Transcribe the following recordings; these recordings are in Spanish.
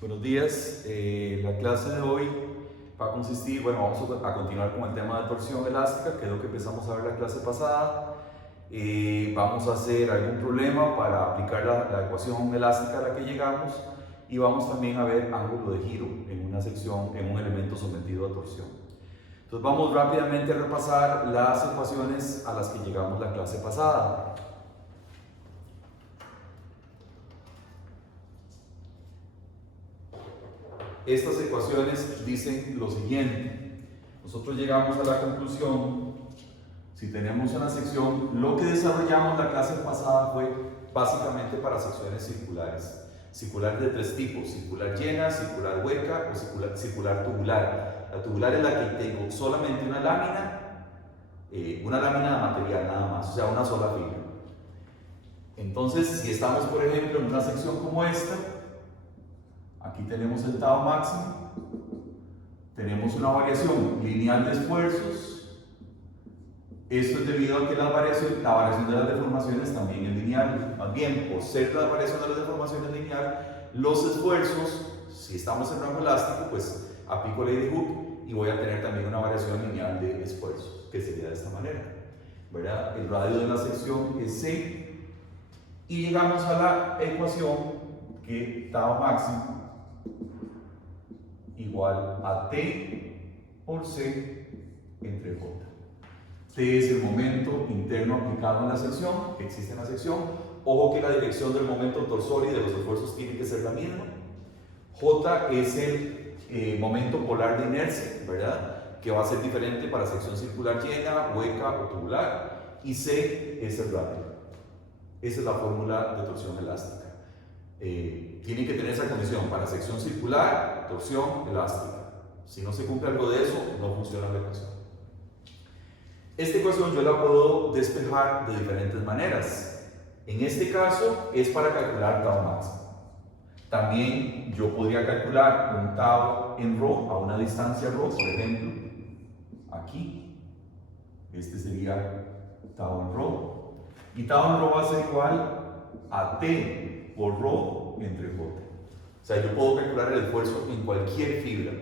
Buenos días. La clase de hoy va a consistir, bueno, vamos a continuar con el tema de torsión elástica, que es lo que empezamos a ver la clase pasada. Vamos a hacer algún problema para aplicar la ecuación elástica a la que llegamos y vamos también a ver ángulo de giro en una sección, en un elemento sometido a torsión. Entonces vamos rápidamente a repasar las ecuaciones a las que llegamos la clase pasada. Estas ecuaciones dicen lo siguiente. Nosotros llegamos a la conclusión, si tenemos una sección, lo que desarrollamos la clase pasada fue básicamente para secciones circulares. Circulares de tres tipos: circular llena, circular hueca o circular tubular. La tubular es la que tengo solamente una lámina de material nada más, o sea, una sola fila. Entonces, si estamos, por ejemplo, en una sección como esta, aquí tenemos el tau máximo, tenemos una variación lineal de esfuerzos. Esto es debido a que la variación de las deformaciones también es lineal. Más bien, por ser la variación de las deformaciones lineal, los esfuerzos, si estamos en rango elástico, pues aplico ley de Hooke y voy a tener también una variación lineal de esfuerzos, que sería de esta manera, ¿verdad? El radio de la sección es C y llegamos a la ecuación que tau máximo igual a T por C entre J. T es el momento interno aplicado en la sección, que existe en la sección. Ojo que la dirección del momento torsor y de los esfuerzos tiene que ser la misma. J es el momento polar de inercia, ¿verdad? Que va a ser diferente para sección circular llena, hueca o tubular. Y C es el radio. Esa es la fórmula de torsión elástica. Tiene que tener esa condición para sección circular, torsión elástica. Si no se cumple algo de eso, no funciona la ecuación. Esta ecuación yo la puedo despejar de diferentes maneras. En este caso es para calcular tau máximo. También yo podría calcular un tau en ρ a una distancia ρ, por ejemplo, aquí. Este sería tau en ρ. Y tau en ρ va a ser igual a T por ρ entre J. O sea, yo puedo calcular el esfuerzo en cualquier fibra,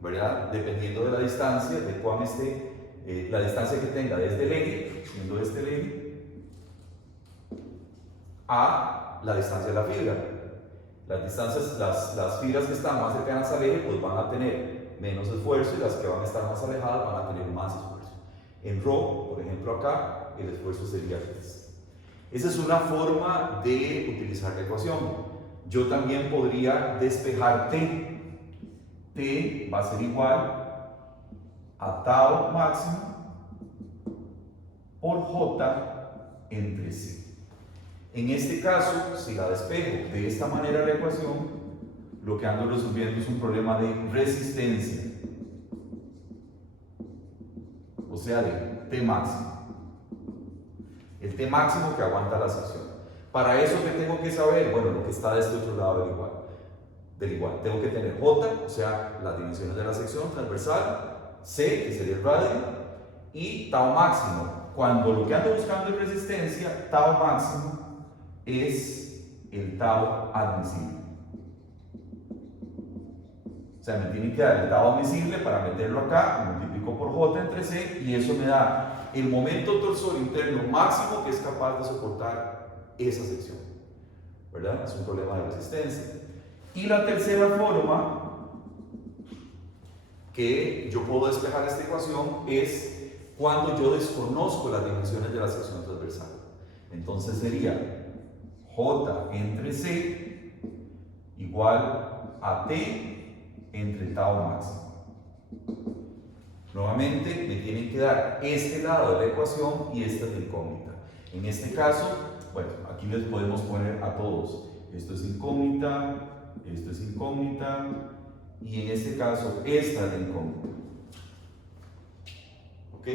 ¿verdad? Dependiendo de la distancia, de cuán esté, la distancia que tenga desde el eje, siendo este el eje, a la distancia de la fibra. Las distancias, las fibras que están más cercanas al eje, pues van a tener menos esfuerzo y las que van a estar más alejadas van a tener más esfuerzo. En ρ, por ejemplo acá, el esfuerzo sería 3. Esa es una forma de utilizar la ecuación. Yo también podría despejar T. T va a ser igual a tau máximo por J entre C. En este caso, si la despejo de esta manera la ecuación, lo que ando resolviendo es un problema de resistencia, o sea, de T máximo. El T máximo que aguanta la sección. Para eso, ¿qué tengo que saber? Bueno, lo que está de este otro lado del igual. Tengo que tener J, o sea, las dimensiones de la sección transversal, C, que sería el radio, y tau máximo. Cuando lo que ando buscando es resistencia, tau máximo es el tau admisible. O sea, me tiene que dar el tau admisible para meterlo acá, multiplico por J entre C, y eso me da el momento torsor interno máximo que es capaz de soportar esa sección, ¿verdad? Es un problema de resistencia. Y la tercera forma que yo puedo despejar esta ecuación es cuando yo desconozco las dimensiones de la sección transversal. Entonces sería J entre C igual a T entre tau máximo. Nuevamente me tienen que dar este lado de la ecuación y esta es la incógnita. En este caso, bueno, aquí les podemos poner a todos. Esto es incógnita, esto es incógnita, y en este caso esta es la incógnita. ¿Ok?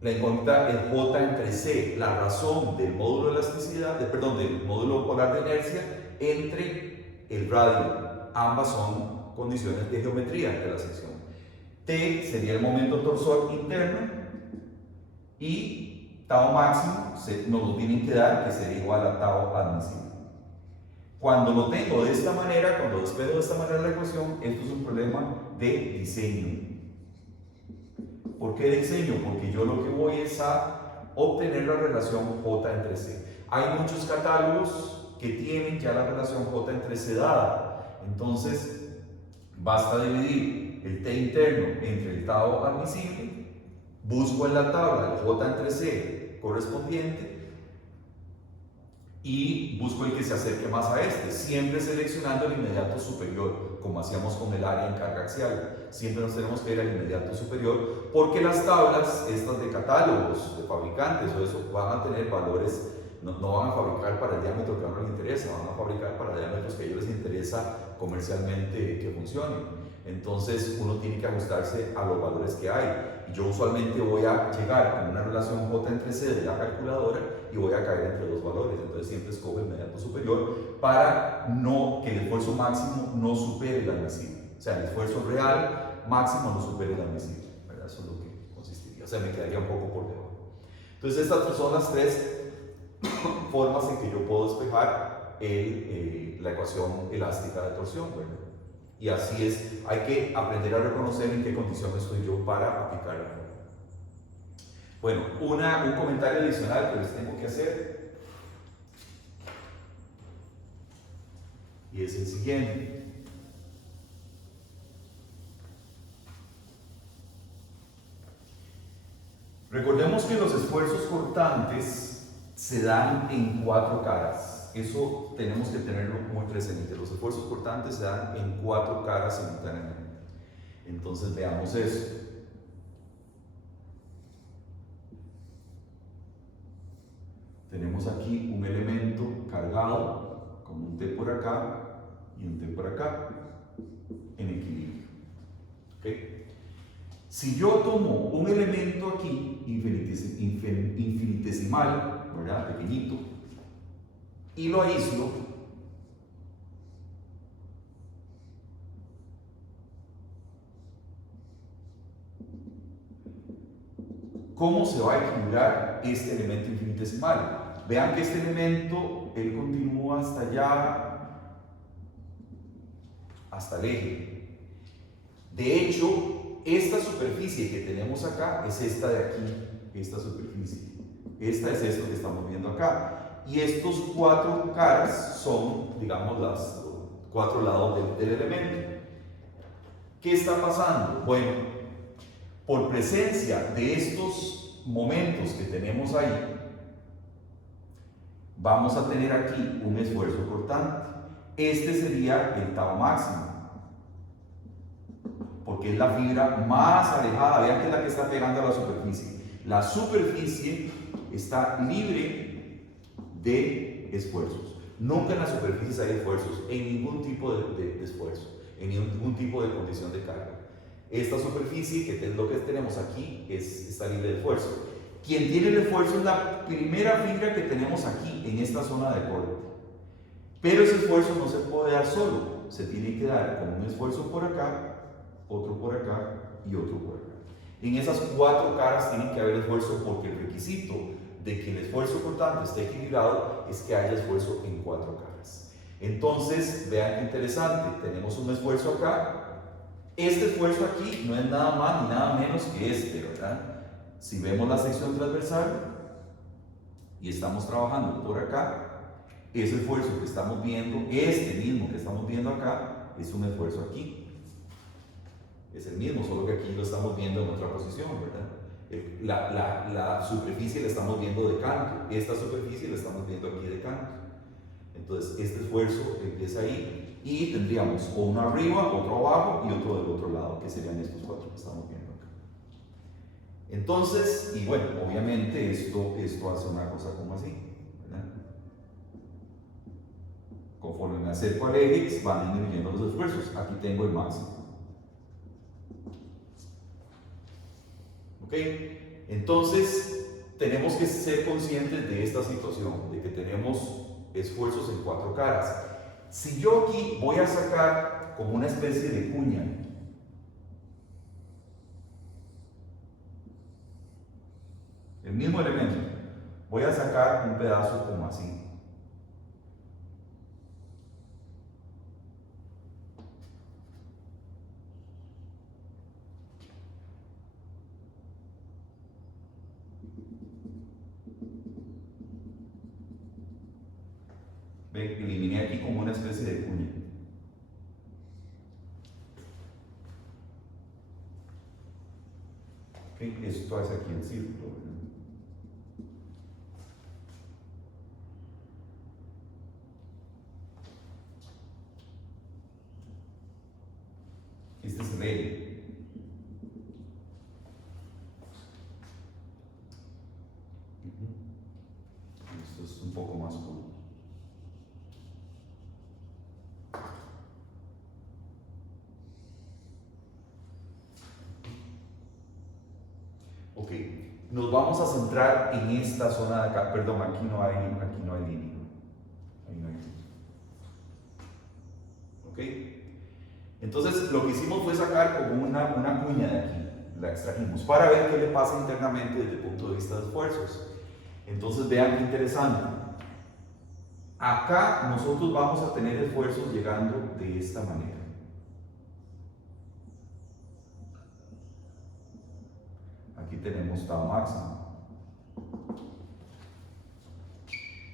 La incógnita es J entre C, la razón del módulo de elasticidad, del módulo polar de inercia entre el radio. Ambas son condiciones de geometría de la sección. T sería el momento torsor interno y tau máximo nos lo tienen que dar, que sería igual a tau admisible. Cuando lo tengo de esta manera, cuando despejo de esta manera la ecuación, esto es un problema de diseño. ¿Por qué diseño? Porque yo lo que voy es a obtener la relación J entre C. Hay muchos catálogos que tienen ya la relación J entre C dada. Entonces, basta dividir el T interno entre el tau admisible, busco en la tabla el J entre C correspondiente y busco el que se acerque más a este, siempre seleccionando el inmediato superior, como hacíamos con el área en carga axial. Siempre nos tenemos que ir al inmediato superior, porque las tablas, estas de catálogos, de fabricantes o eso, van a tener valores, no van a fabricar para el diámetro que a uno le interesa, van a fabricar para diámetros que a ellos les interesa comercialmente que funcionen. Entonces uno tiene que ajustarse a los valores que hay. Yo usualmente voy a llegar con una relación J entre C de la calculadora y voy a caer entre dos valores. Entonces siempre escojo el inmediato superior para que el esfuerzo máximo no supere el admisible. O sea, el esfuerzo real máximo no supere el admisible. ¿Verdad? Eso es lo que consistiría. O sea, me quedaría un poco por debajo. Entonces estas son las tres formas en que yo puedo despejar la ecuación elástica de torsión, ¿verdad? Y así es, hay que aprender a reconocer en qué condición estoy yo para aplicarla. Bueno, un comentario adicional que les tengo que hacer, y es el siguiente. Recordemos que los esfuerzos cortantes se dan en cuatro caras. Eso tenemos que tenerlo muy presente. Los esfuerzos cortantes se dan en cuatro caras simultáneamente. Entonces veamos eso. Tenemos aquí un elemento cargado con un T por acá y un T por acá en equilibrio. ¿Okay? Si yo tomo un elemento aquí infinitesimal, ¿verdad? Pequeñito, y lo aíslo, ¿cómo se va a equilibrar este elemento infinitesimal? Vean que este elemento, él continúa hasta allá, hasta el eje. De hecho, esta superficie que tenemos acá es esta de aquí, esta superficie. Esta es esto que estamos viendo acá. Y estos cuatro caras son, digamos, los cuatro lados del elemento. ¿Qué está pasando? Bueno, por presencia de estos momentos que tenemos ahí, vamos a tener aquí un esfuerzo cortante. Este sería el tau máximo, porque es la fibra más alejada. Vean que es la que está pegando a la superficie. La superficie está libre de esfuerzos. Nunca en la superficie hay esfuerzos, en ningún tipo de esfuerzo, en ningún tipo de condición de carga. Esta superficie, que es lo que tenemos aquí, está libre de esfuerzo. Quien tiene el esfuerzo es la primera fibra que tenemos aquí, en esta zona de corte. Pero ese esfuerzo no se puede dar solo, se tiene que dar con un esfuerzo por acá, otro por acá y otro por acá. En esas cuatro caras tiene que haber esfuerzo, porque el requisito de que el esfuerzo cortante esté equilibrado es que haya esfuerzo en cuatro caras. Entonces, vean qué interesante, tenemos un esfuerzo acá. Este esfuerzo aquí no es nada más ni nada menos que este, ¿verdad? Si vemos la sección transversal y estamos trabajando por acá, ese esfuerzo que estamos viendo, este mismo que estamos viendo acá, es un esfuerzo aquí. Es el mismo, solo que aquí lo estamos viendo en otra posición, ¿verdad? La superficie la estamos viendo de canto, esta superficie la estamos viendo aquí de canto. Entonces este esfuerzo empieza ahí y tendríamos o uno arriba, otro abajo y otro del otro lado, que serían estos cuatro que estamos viendo acá. Entonces, y bueno, obviamente esto hace una cosa como así, ¿verdad? Conforme me acerco al eje, van disminuyendo los esfuerzos. Aquí tengo el máximo. ¿Ok? Entonces, tenemos que ser conscientes de esta situación, de que tenemos esfuerzos en cuatro caras. Si yo aquí voy a sacar como una especie de cuña, el mismo elemento, voy a sacar un pedazo como así. Ven, eliminé aquí como una especie de cuña. Okay, esto hace aquí el círculo, ¿verdad? Este es el eje. Esto es un poco más oscuro. Ok, nos vamos a centrar en esta zona de acá. Perdón, aquí no hay línea. Ahí no hay línea. Ok. Entonces lo que hicimos fue sacar como una cuña de aquí, la extrajimos, para ver qué le pasa internamente desde el punto de vista de esfuerzos. Entonces vean qué interesante. Acá nosotros vamos a tener esfuerzos llegando de esta manera. Aquí tenemos tau máximo.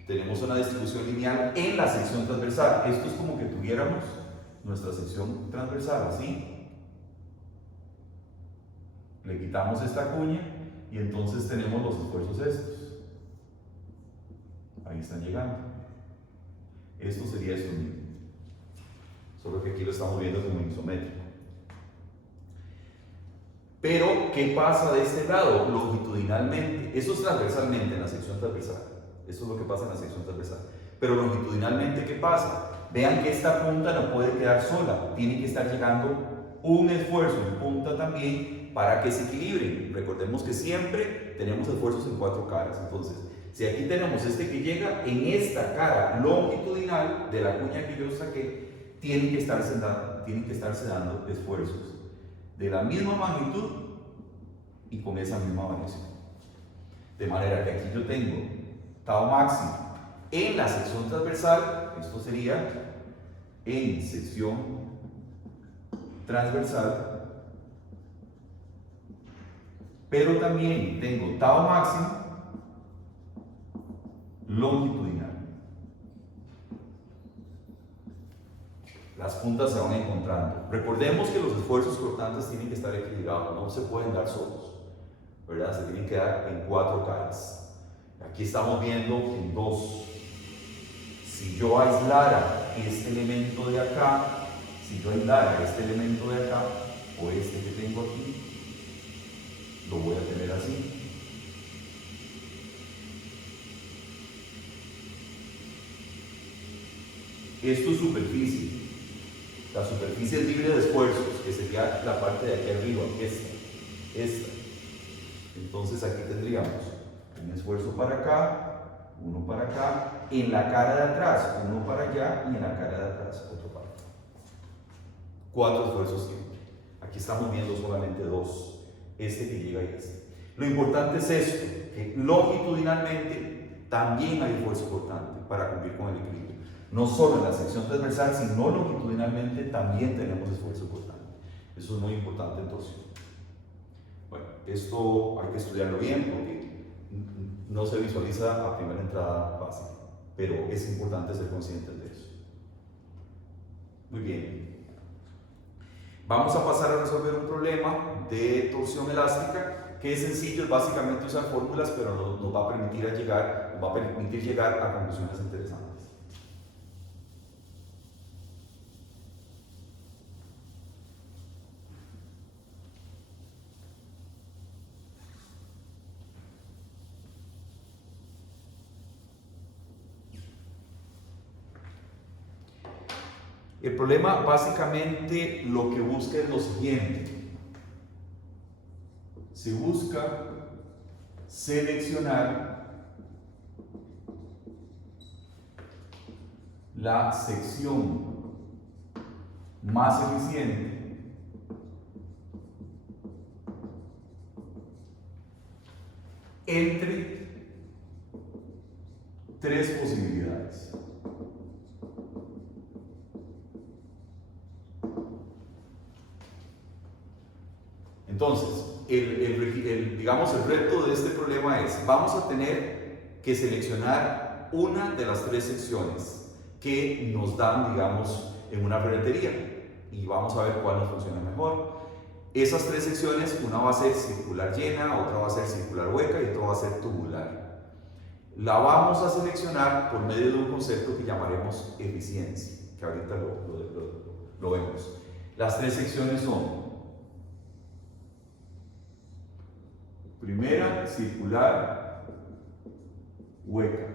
Tenemos una distribución lineal en la sección transversal. Esto es como que tuviéramos nuestra sección transversal, así. Le quitamos esta cuña y entonces tenemos los esfuerzos estos. Ahí están llegando. Esto sería eso mismo. Solo que aquí lo estamos viendo como isométrico. Pero, ¿qué pasa de este lado? Longitudinalmente. Eso es transversalmente en la sección transversal. Eso es lo que pasa en la sección transversal. Pero longitudinalmente, ¿qué pasa? Vean que esta punta no puede quedar sola, tiene que estar llegando un esfuerzo en punta también para que se equilibren. Recordemos que siempre tenemos esfuerzos en cuatro caras. Entonces, si aquí tenemos este que llega, en esta cara longitudinal de la cuña que yo saqué, tienen que estarse dando esfuerzos de la misma magnitud y con esa misma variación. De manera que aquí yo tengo tau máximo en la sección transversal, esto sería en sección transversal, pero también tengo tau máximo longitudinal. Las puntas se van encontrando. Recordemos que los esfuerzos cortantes tienen que estar equilibrados, no se pueden dar solos, ¿verdad? Se tienen que dar en cuatro caras. Aquí estamos viendo en dos. Si yo aislara este elemento de acá, si yo aislara este elemento de acá, o este que tengo aquí, lo voy a tener así. Esto es superficie. La superficie es libre de esfuerzos, que sería la parte de aquí arriba, esta. Entonces aquí tendríamos un esfuerzo para acá, uno para acá, en la cara de atrás, uno para allá, y en la cara de atrás, otro para acá. Cuatro esfuerzos siempre. Aquí estamos viendo solamente dos, este que llega y este. Lo importante es esto, que longitudinalmente también hay esfuerzo cortante para cumplir con el equilibrio. No solo en la sección transversal, sino longitudinalmente también tenemos esfuerzo cortante. Eso es muy importante en torsión. Bueno, esto hay que estudiarlo bien porque no se visualiza a primera entrada fácil, pero es importante ser conscientes de eso. Muy bien. Vamos a pasar a resolver un problema de torsión elástica que es sencillo, es básicamente usar fórmulas, pero nos va a permitir llegar a conclusiones interesantes. El problema básicamente lo que busca es lo siguiente. Se busca seleccionar la sección más eficiente entre tres posibilidades. Entonces, digamos, el reto de este problema es, vamos a tener que seleccionar una de las tres secciones. que nos dan, digamos, en una ferretería, y vamos a ver cuál nos funciona mejor. Esas tres secciones, una va a ser circular llena, otra va a ser circular hueca y otra va a ser tubular. La vamos a seleccionar por medio de un concepto que llamaremos eficiencia, que ahorita lo vemos. Las tres secciones son: primera, circular, hueca.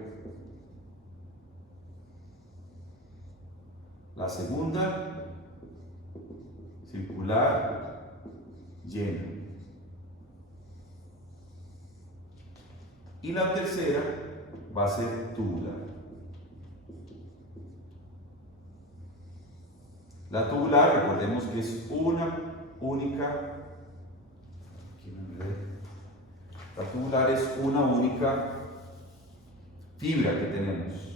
La segunda, circular, llena. Y la tercera va a ser tubular. La tubular, recordemos que es una única, la tubular es una única fibra que tenemos.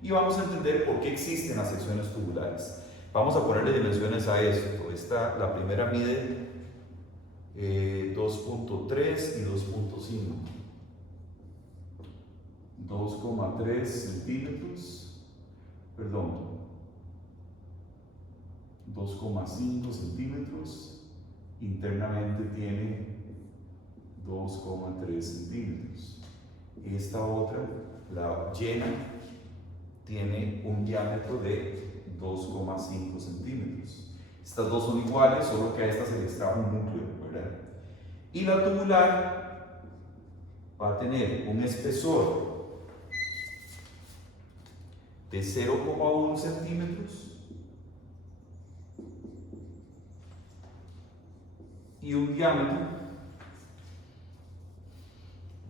Y vamos a entender por qué existen las secciones tubulares. Vamos a ponerle dimensiones a esto. La primera mide 2.3 y 2.5. 2,3 centímetros, perdón, 2,5 centímetros, internamente tiene 2,3 centímetros. Esta otra, la llena, tiene un diámetro de 2,5 centímetros. Estas dos son iguales, solo que a esta se le extrajo un núcleo, ¿verdad? Y la tubular va a tener un espesor de 0,1 centímetros y un diámetro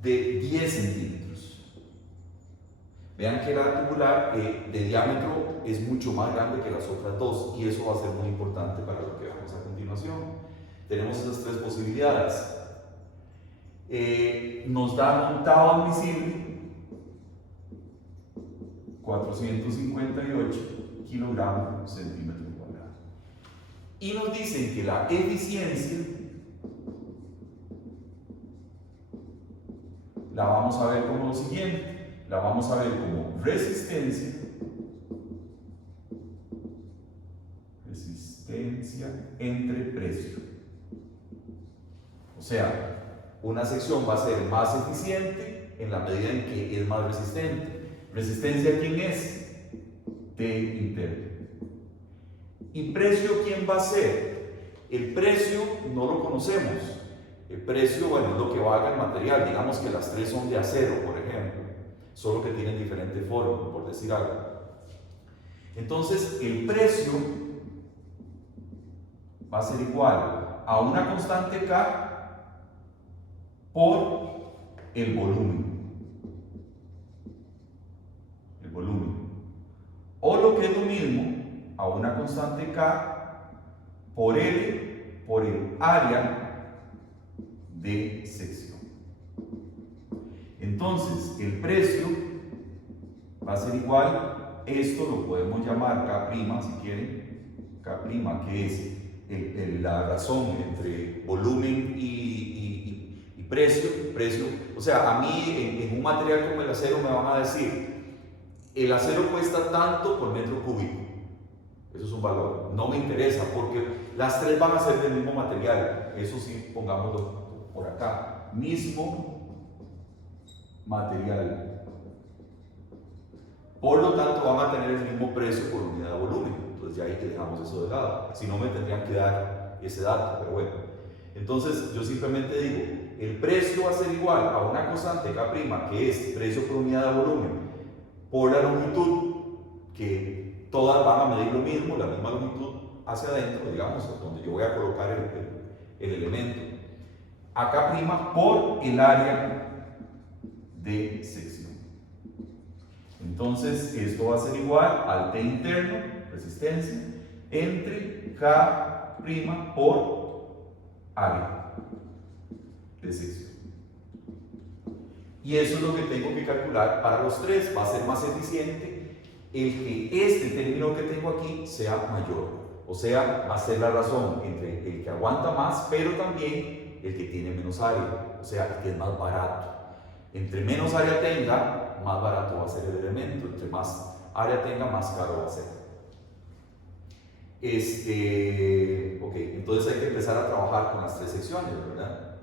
de 10 centímetros. Vean que la tubular de diámetro es mucho más grande que las otras dos, y eso va a ser muy importante para lo que vamos a continuación. Tenemos esas tres posibilidades. Nos da montado admisible 458 kilogramos centímetro cuadrado. Y nos dicen que la eficiencia la vamos a ver como lo siguiente. La vamos a ver como resistencia entre precio. O sea, una sección va a ser más eficiente en la medida en que es más resistente. ¿Resistencia quién es? T interno. ¿Y precio quién va a ser? El precio no lo conocemos. El precio, bueno, es lo que valga el material. Digamos que las tres son de acero, por ejemplo, solo que tienen diferente forma, por decir algo. Entonces, el precio va a ser igual a una constante K por el volumen. El volumen. O lo que es lo mismo, a una constante K por L por el área de sección. Entonces, el precio va a ser igual, esto lo podemos llamar K' si quieren, K', que es la razón entre volumen y precio. O sea, a mí en un material como el acero me van a decir, el acero cuesta tanto por metro cúbico. Eso es un valor. No me interesa porque las tres van a ser del mismo material. Eso sí, pongámoslo por acá. Mismo material. Por lo tanto, van a tener el mismo precio por unidad de volumen. Entonces, ya ahí que dejamos eso de lado. Si no, me tendrían que dar ese dato, pero bueno. Entonces, yo simplemente digo, el precio va a ser igual a una constante K', que es precio por unidad de volumen, por la longitud, que todas van a medir lo mismo, la misma longitud hacia adentro, digamos, donde yo voy a colocar el elemento. A K' por el área de sección. Entonces, esto va a ser igual al T interno, resistencia, entre K' por área de sección. Y eso es lo que tengo que calcular para los tres. Va a ser más eficiente el que este término que tengo aquí sea mayor. O sea, va a ser la razón entre el que aguanta más, pero también el que tiene menos área. O sea, el que es más barato. Entre menos área tenga, más barato va a ser el elemento. Entre más área tenga, más caro va a ser. Ok, entonces hay que empezar a trabajar con las tres secciones, ¿verdad?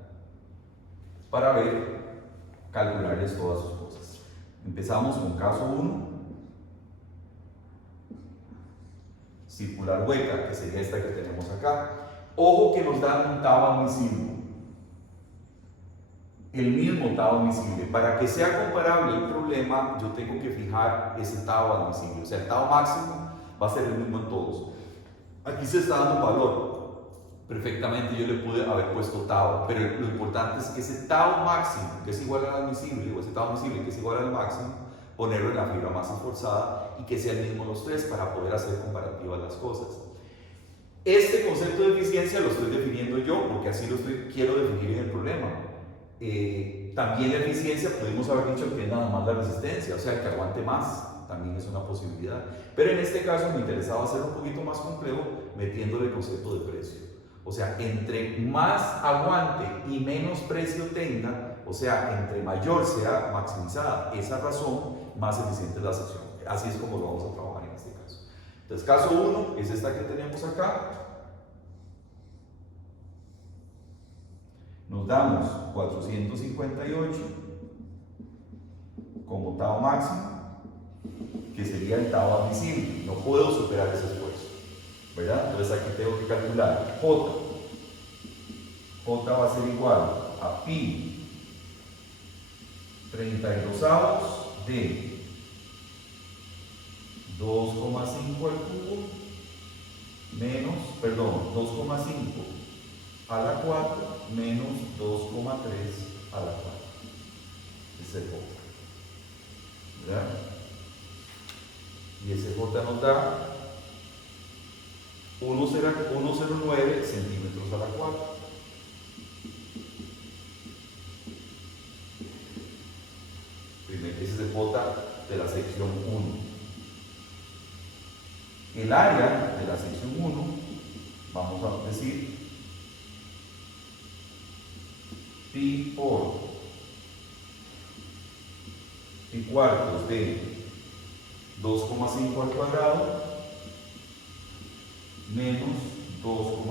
Para ver, calcularles todas sus cosas. Empezamos con caso 1. Circular hueca, que sería esta que tenemos acá. Ojo que nos dan un tau admisible. El mismo tau admisible. Para que sea comparable el problema, yo tengo que fijar ese tau admisible. O sea, el tau máximo va a ser el mismo en todos. Aquí se está dando valor. Perfectamente yo le pude haber puesto tau, pero lo importante es que ese tau máximo, que es igual al admisible, o ese tau admisible que es igual al máximo, ponerlo en la fibra más esforzada y que sea el mismo los tres para poder hacer comparativas las cosas. Este concepto de eficiencia lo estoy definiendo yo porque así lo quiero definir en el problema. También la eficiencia pudimos haber dicho que es nada más la resistencia, o sea, el que aguante más, también es una posibilidad. Pero en este caso me interesaba hacer un poquito más complejo metiéndole el concepto de precio. O sea, entre más aguante y menos precio tenga, o sea, entre mayor sea maximizada esa razón, más eficiente es la sección. Así es como lo vamos a trabajar en este caso. Entonces, caso 1 es esta que tenemos acá. Nos damos 458 como tau máximo, que sería el tau admisible. No puedo superar ese esfuerzo, ¿verdad? Entonces aquí tengo que calcular J. J va a ser igual a pi 32avos de 2,5 al cubo menos, perdón, 2,5 a la 4 menos 2,3 a la 4. Ese es J, ¿verdad? Y ese J nos da 1,09 centímetros a la 4. Ese es el J de la sección 1. El área de la sección 1, vamos a decir, pi por pi cuartos de 2,5 al cuadrado menos 2,3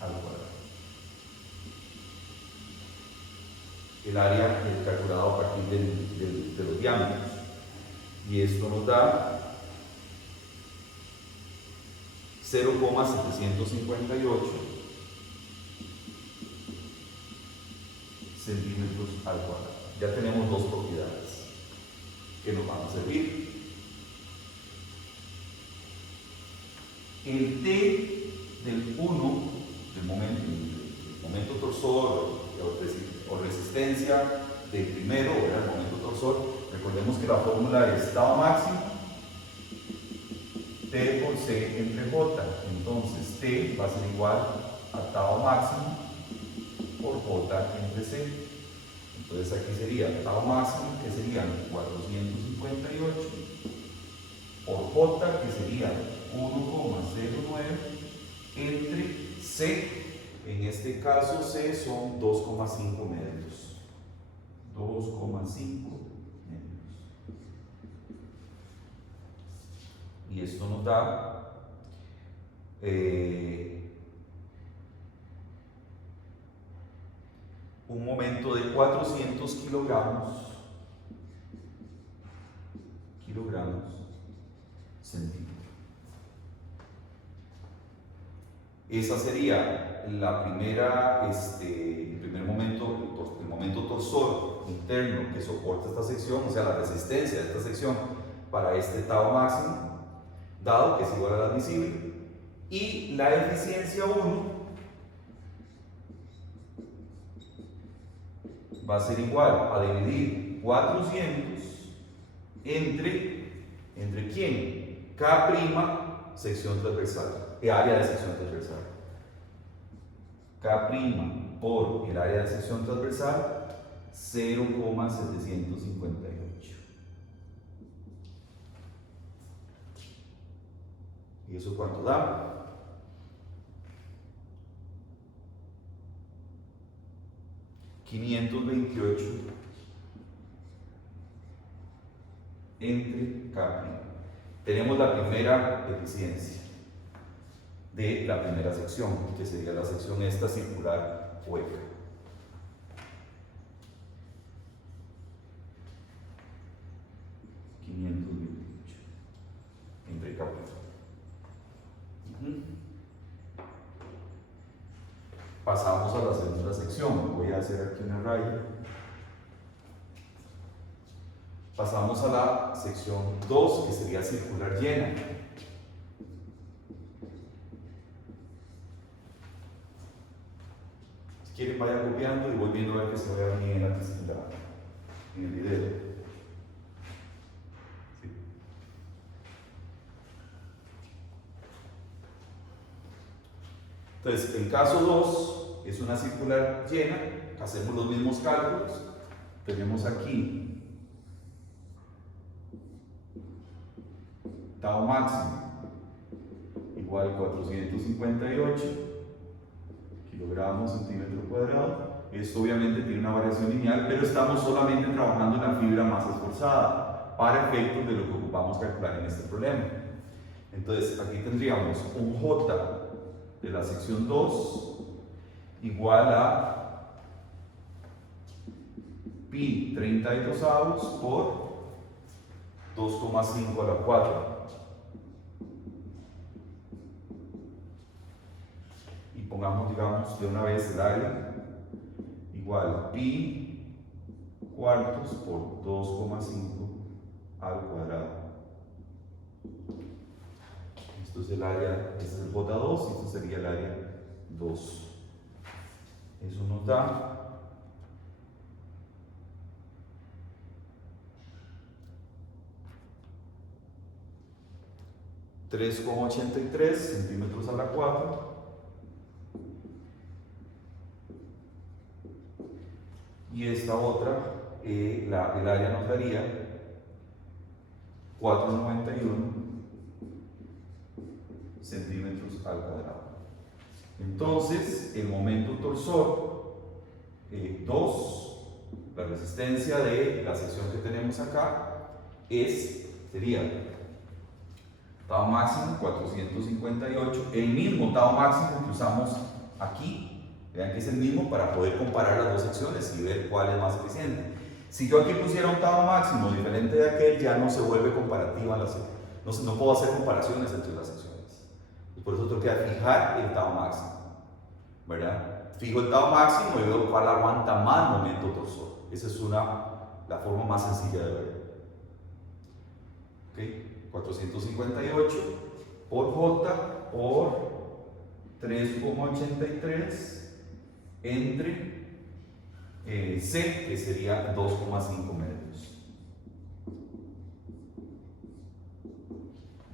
al cuadrado. El área es calculado a partir de los diámetros. Y esto nos da 0,758 centímetros al cuadrado. Ya tenemos dos propiedades que nos van a servir. El T del 1, del momento torsor o resistencia del primero, o el momento torsor, recordemos que la fórmula es tau máximo T por C entre J. Entonces T va a ser igual a tau máximo por J entre C. Entonces aquí sería tau máximo, que serían 458, por J, que sería 1,09, entre C. En este caso C son 2,5 metros. 2,5 metros. Y esto nos da un momento de 400 kilogramos centímetro. Esa sería la primera, el primer momento, el momento torsor interno que soporta esta sección, o sea, la resistencia de esta sección para este tau máximo, dado que es igual al admisible, y la eficiencia 1 va a ser igual a dividir 400 ¿entre quién? K', sección transversal, área de sección transversal. K' por el área de sección transversal, 0,758. ¿Y eso cuánto da? $528 entre K'. Tenemos la primera eficiencia de la primera sección, que sería la sección esta circular hueca. Entre K'. Pasamos a la segunda sección. Voy a hacer aquí una raya. Pasamos a la sección 2, que sería circular llena. Si quieren, vaya copiando y voy viendo a ver que se vea bien en el video. Sí. Entonces, el caso 2 es una circular llena. Hacemos los mismos cálculos. Tenemos aquí tau máximo igual a 458 kilogramos centímetro cuadrado. Esto obviamente tiene una variación lineal, pero estamos solamente trabajando en la fibra más esforzada para efectos de lo que ocupamos calcular en este problema. Entonces aquí tendríamos un J de la sección 2 igual a pi 32avos por 2,5 a la 4. Y pongamos, digamos, de una vez el área igual a pi cuartos por 2,5 al cuadrado. Esto es el área, este es el J2 y esto sería el área 2. Eso nos da 3,83 centímetros a la 4. Y esta otra, el área nos daría 4,91 centímetros al cuadrado. Entonces, el momento torsor 2, la resistencia de la sección que tenemos acá, sería tau máximo 458, el mismo tau máximo que usamos aquí. Vean que es el mismo para poder comparar las dos secciones y ver cuál es más eficiente. Si yo aquí pusiera un tau máximo diferente de aquel, ya no se vuelve comparativa la sección. No puedo hacer comparaciones entre las secciones. Por eso tengo que fijar el tau máximo, ¿verdad? Fijo el tau máximo y veo cuál aguanta más momento torsor. Esa es la forma más sencilla de verlo. ¿Okay? 458 por J por 3,83 entre C, que sería 2,5 metros.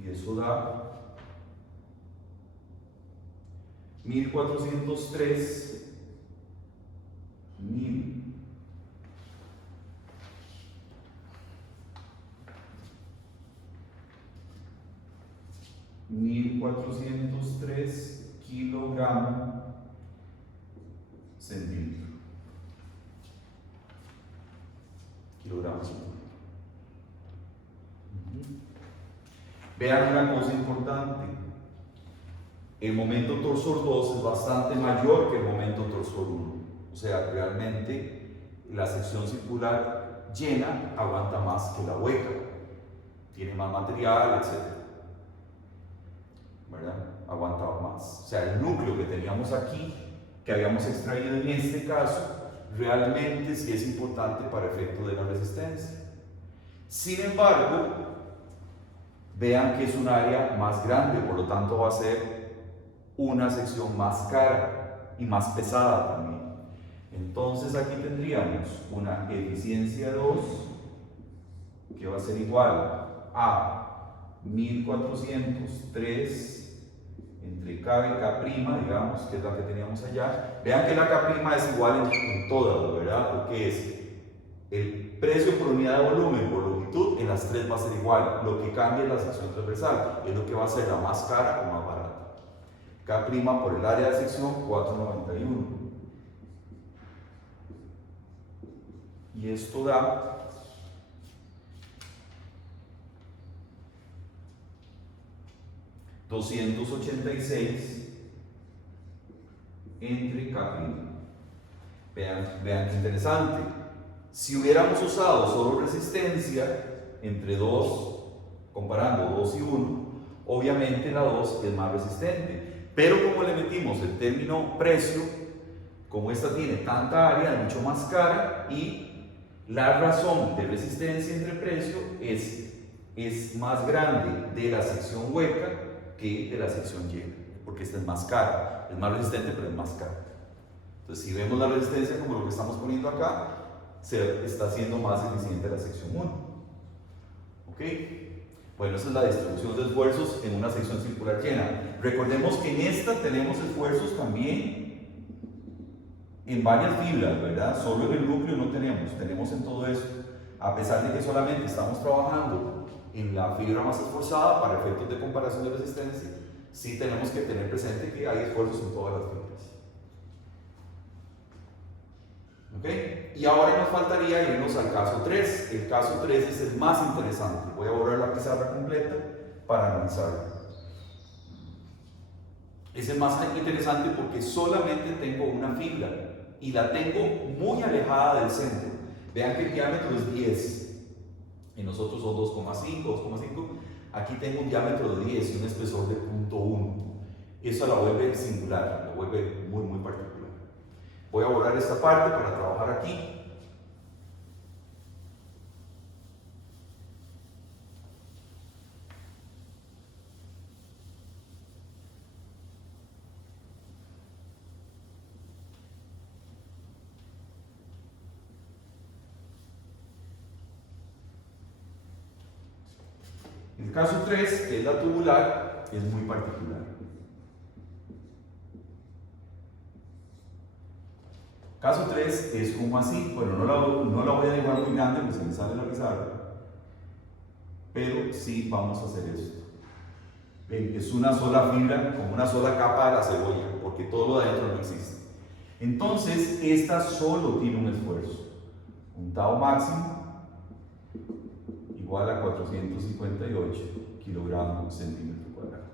Y eso da 1403 1403 kilogramos centímetro. Vean una cosa importante. El momento torsor 2 es bastante mayor que el momento torsor 1. O sea, realmente la sección circular llena aguanta más que la hueca. Tiene más material, etc. ¿Verdad? Aguanta más. O sea, el núcleo que teníamos aquí, que habíamos extraído en este caso, realmente sí es importante para efecto de la resistencia. Sin embargo, vean que es un área más grande, por lo tanto va a ser una sección más cara y más pesada también. Entonces aquí tendríamos una eficiencia 2 que va a ser igual a 1403 entre K y K', digamos, que es la que teníamos allá. Vean que la K' es igual en todas, ¿verdad? Porque es el precio por unidad de volumen por longitud, en las tres va a ser igual. Lo que cambia es la sección transversal, es lo que va a ser la más cara o más barata. K' por el área de sección 491. Y esto da 286 entre K'. Vean qué interesante. Si hubiéramos usado solo resistencia entre 2, comparando 2 y 1, obviamente la 2 es más resistente. Pero como le metimos el término precio, como esta tiene tanta área, es mucho más cara, y la razón de resistencia entre precio es más grande de la sección hueca que de la sección llena, porque esta es más cara, es más resistente pero es más cara. Entonces si vemos la resistencia como lo que estamos poniendo acá, se está haciendo más eficiente la sección 1. ¿Ok? Bueno, esa es la distribución de esfuerzos en una sección circular llena. Recordemos que en esta tenemos esfuerzos también en varias fibras, ¿verdad? Solo en el núcleo no tenemos en todo eso. A pesar de que solamente estamos trabajando en la fibra más esforzada para efectos de comparación de resistencia, sí tenemos que tener presente que hay esfuerzos en todas las fibras. ¿Ok? Y ahora nos faltaría irnos al caso 3. El caso 3 es el más interesante. Voy a borrar la pizarra completa para analizarlo. Es el más interesante porque solamente tengo una fibra y la tengo muy alejada del centro. Vean que el diámetro es 10 y nosotros son 2,5, 2,5. Aquí tengo un diámetro de 10 y un espesor de 0.1. Eso la vuelve singular, la vuelve muy, muy particular. Voy a borrar esta parte para trabajar aquí. El caso 3, que es la tubular, es muy particular. Caso 3 es como así. Bueno, no la voy a dibujar muy grande porque se me sale la pizarra, pero sí vamos a hacer esto. Es una sola fibra, como una sola capa de la cebolla, porque todo lo de adentro no existe. Entonces, esta solo tiene un esfuerzo. Un tau máximo igual a 458 kilogramos centímetro cuadrado.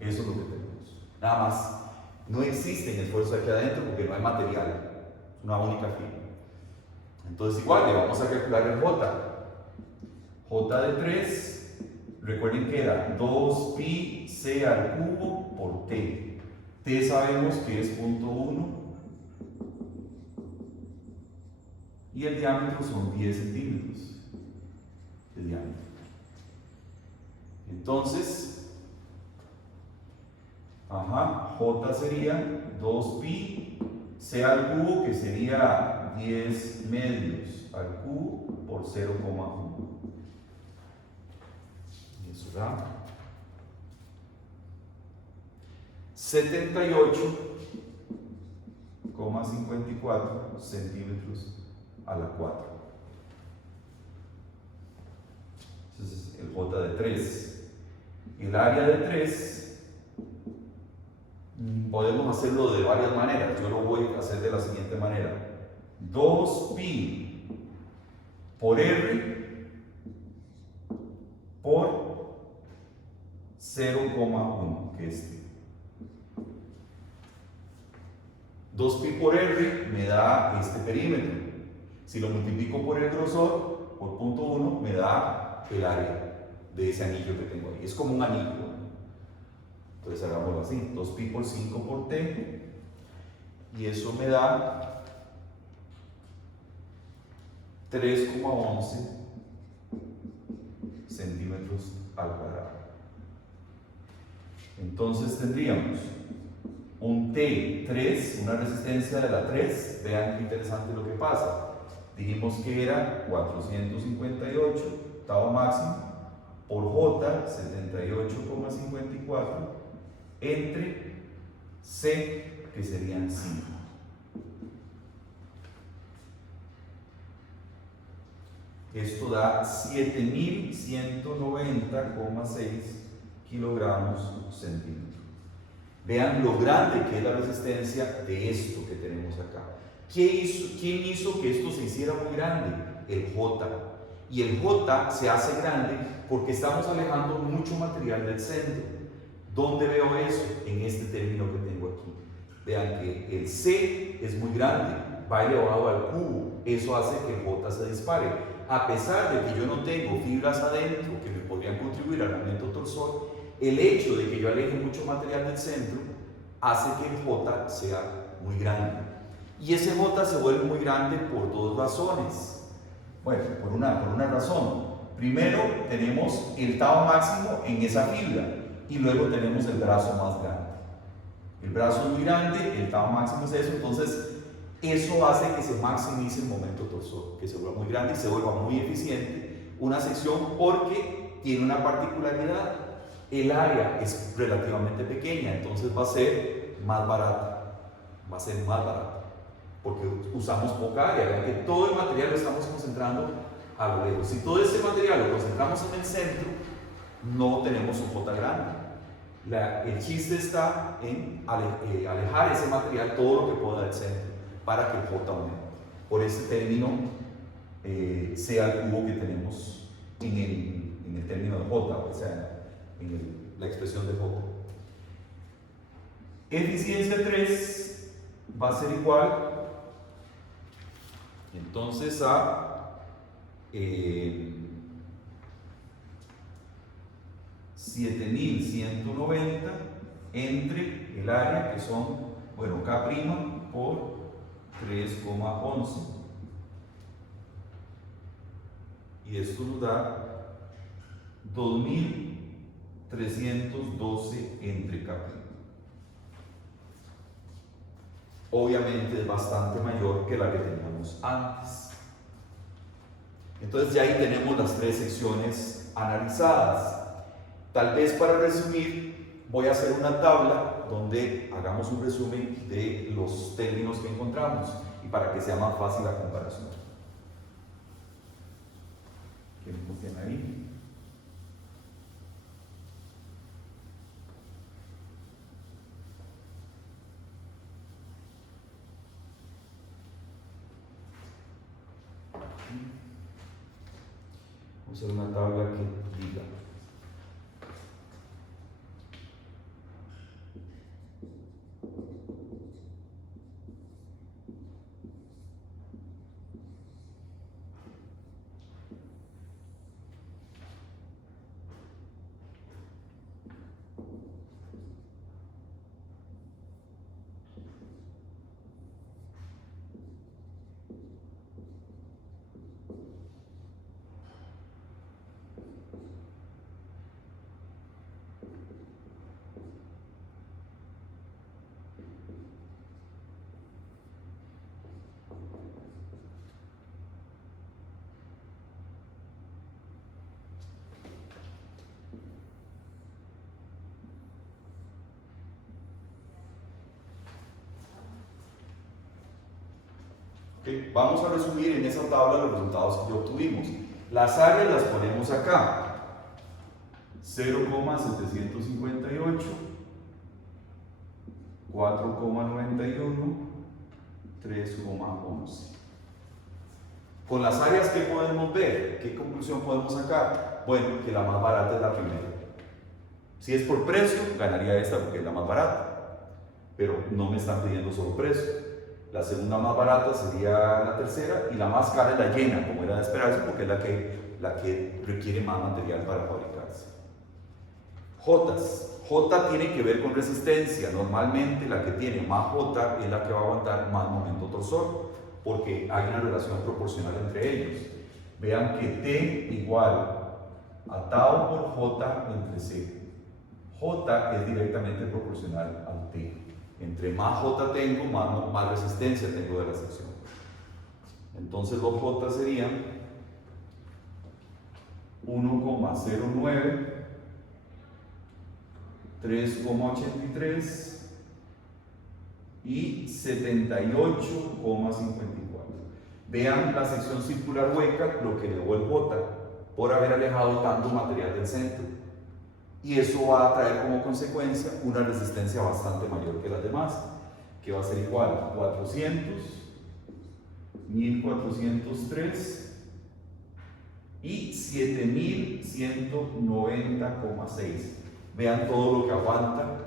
Eso es lo que tenemos. Nada más. No existe esfuerzo aquí adentro porque no hay material. Una única fibra. Entonces igual le vamos a calcular el J. J de 3, recuerden que era 2pi c al cubo por t. T sabemos que es 0.1 y el diámetro son 10 centímetros de diámetro. Entonces, J sería 2pi c al cubo, que sería 10 medios al cubo por 0,1. Y eso da 78,54 centímetros a la 4. Ese es el J de 3. El área de 3 podemos hacerlo de varias maneras. Yo lo voy a hacer de la siguiente manera: 2pi por r por 0,1, que es t. 2pi por r me da este perímetro. Si lo multiplico por el grosor, por 0.1, me da el área de ese anillo que tengo ahí. Es como un anillo. Entonces hagámoslo así: 2pi por 5 por t, y eso me da 3,11 centímetros al cuadrado. Entonces tendríamos un T3, una resistencia de la 3. Vean qué interesante lo que pasa. Dijimos que era 458 tau máximo por J, 78,54 entre C, que serían 5. Esto da 7190,6 kilogramos centímetro. Vean lo grande que es la resistencia de esto que tenemos acá. ¿Quién hizo que esto se hiciera muy grande? El J. Y el J se hace grande porque estamos alejando mucho material del centro. ¿Dónde veo eso? En este término que tengo aquí. Vean que el C es muy grande, va elevado al cubo, eso hace que el J se dispare. A pesar de que yo no tengo fibras adentro que me podrían contribuir al momento torsor, el hecho de que yo aleje mucho material del centro hace que el J sea muy grande. Y ese J se vuelve muy grande por dos razones. Bueno, por una razón. Primero, tenemos el tau máximo en esa fibra y luego tenemos el brazo más grande. El brazo es muy grande, el tau máximo es eso, entonces eso hace que se maximice el momento torsor, que se vuelva muy grande y se vuelva muy eficiente una sección porque tiene una particularidad. El área es relativamente pequeña, entonces va a ser más barata. Va a ser más barata porque usamos poca área. Vean que todo el material lo estamos concentrando a lo lejos. Si todo ese material lo concentramos en el centro, no tenemos un J grande. El chiste está en alejar ese material todo lo que pueda del centro para que el J aumente. Por este término sea el cubo que tenemos en el término de J, o sea, en la expresión de J. Eficiencia 3 va a ser igual entonces a 7190 entre el área, que son, bueno, K' por 3,11. Y esto nos da 2312 entre K'. Obviamente es bastante mayor que la que teníamos antes. Entonces ya ahí tenemos las tres secciones analizadas. Tal vez para resumir, voy a hacer una tabla donde hagamos un resumen de los términos que encontramos y para que sea más fácil la comparación. ¿Qué nos tiene ahí? Vamos a hacer una tabla que diga Okay. Vamos a resumir en esa tabla los resultados que ya obtuvimos. Las áreas las ponemos acá. 0,758, 4,91, 3,11. Con las áreas, ¿qué podemos ver? ¿Qué conclusión podemos sacar? Bueno, que la más barata es la primera. Si es por precio, ganaría esta porque es la más barata. Pero no me están pidiendo solo precio. La segunda más barata sería la tercera y la más cara es la llena, como era de esperarse, porque es la que requiere más material para fabricarse. J tiene que ver con resistencia. Normalmente la que tiene más J es la que va a aguantar más momento torsor, porque hay una relación proporcional entre ellos. Vean que T igual a tau por J entre C. J es directamente proporcional al T. Entre más J tengo, más resistencia tengo de la sección. Entonces los J serían 1,09, 3,83 y 78,54. Vean la sección circular hueca, lo que elevó el J por haber alejado tanto material del centro. Y eso va a traer como consecuencia una resistencia bastante mayor que las demás, que va a ser igual a 400, 1403 y 7190,6. Vean todo lo que aguanta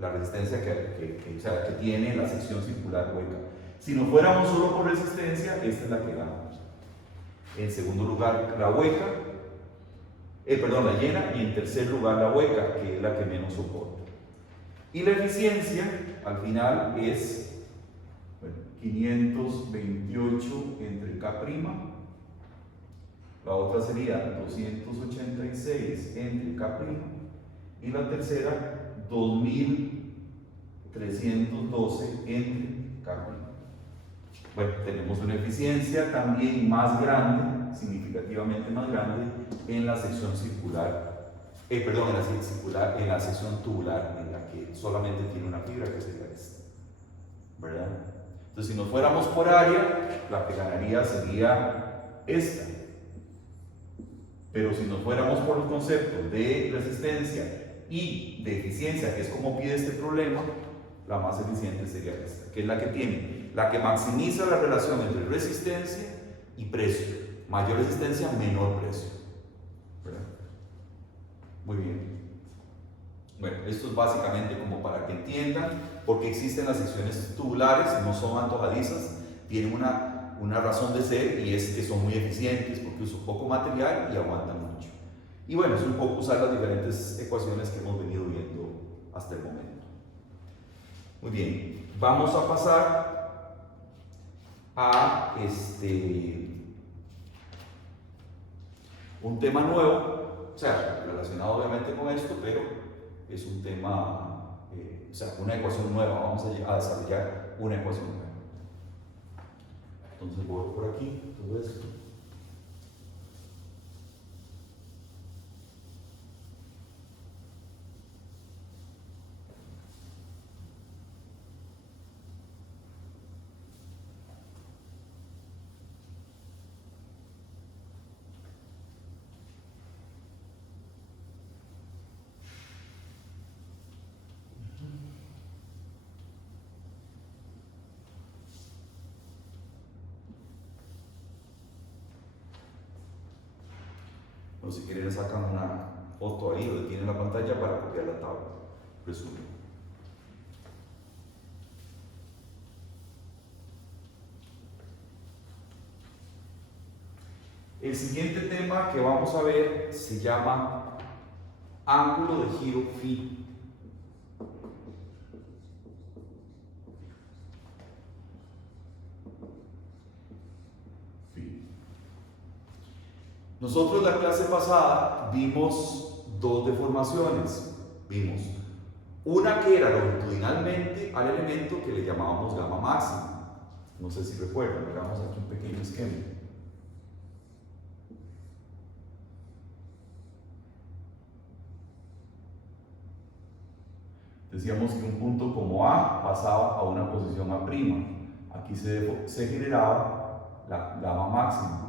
la resistencia o sea, que tiene la sección circular hueca. Si nos fuéramos solo por resistencia, esta es la que gana. En segundo lugar, la hueca, la llena, y en tercer lugar, la hueca, que es la que menos soporta. Y la eficiencia, al final, es 528 entre K', la otra sería 286 entre K', y la tercera 2312 entre K'. Bueno, tenemos una eficiencia también más grande, significativamente más grande, en la sección circular, en la sección tubular, en la que solamente tiene una fibra, que sería esta, ¿verdad? Entonces, si nos fuéramos por área, la que ganaría sería esta. Pero si nos fuéramos por el concepto de resistencia y de eficiencia, que es como pide este problema, la más eficiente sería esta, que es la que tiene, la que maximiza la relación entre resistencia y precio. Mayor resistencia, menor precio, ¿verdad? Muy bien. Bueno, esto es básicamente como para que entiendan por qué existen las secciones tubulares, no son antojadizas, tienen una razón de ser, y es que son muy eficientes porque usan poco material y aguantan mucho. Y bueno, es un poco usar las diferentes ecuaciones que hemos venido viendo hasta el momento. Muy bien, vamos a pasar a un tema nuevo, o sea, relacionado obviamente con esto, pero es un tema, o sea, una ecuación nueva. Vamos a desarrollar una ecuación nueva. Entonces voy por aquí, todo esto. O si quieren sacan una foto ahí o detienen la pantalla para copiar la tabla. Resumen. El siguiente tema que vamos a ver se llama ángulo de giro phi. Nosotros la clase pasada vimos dos deformaciones. Vimos una que era longitudinalmente al elemento que le llamábamos gamma máxima. No sé si recuerdan, hagamos aquí un pequeño esquema. Decíamos que un punto como A pasaba a una posición A'. Aquí se generaba la gamma máxima.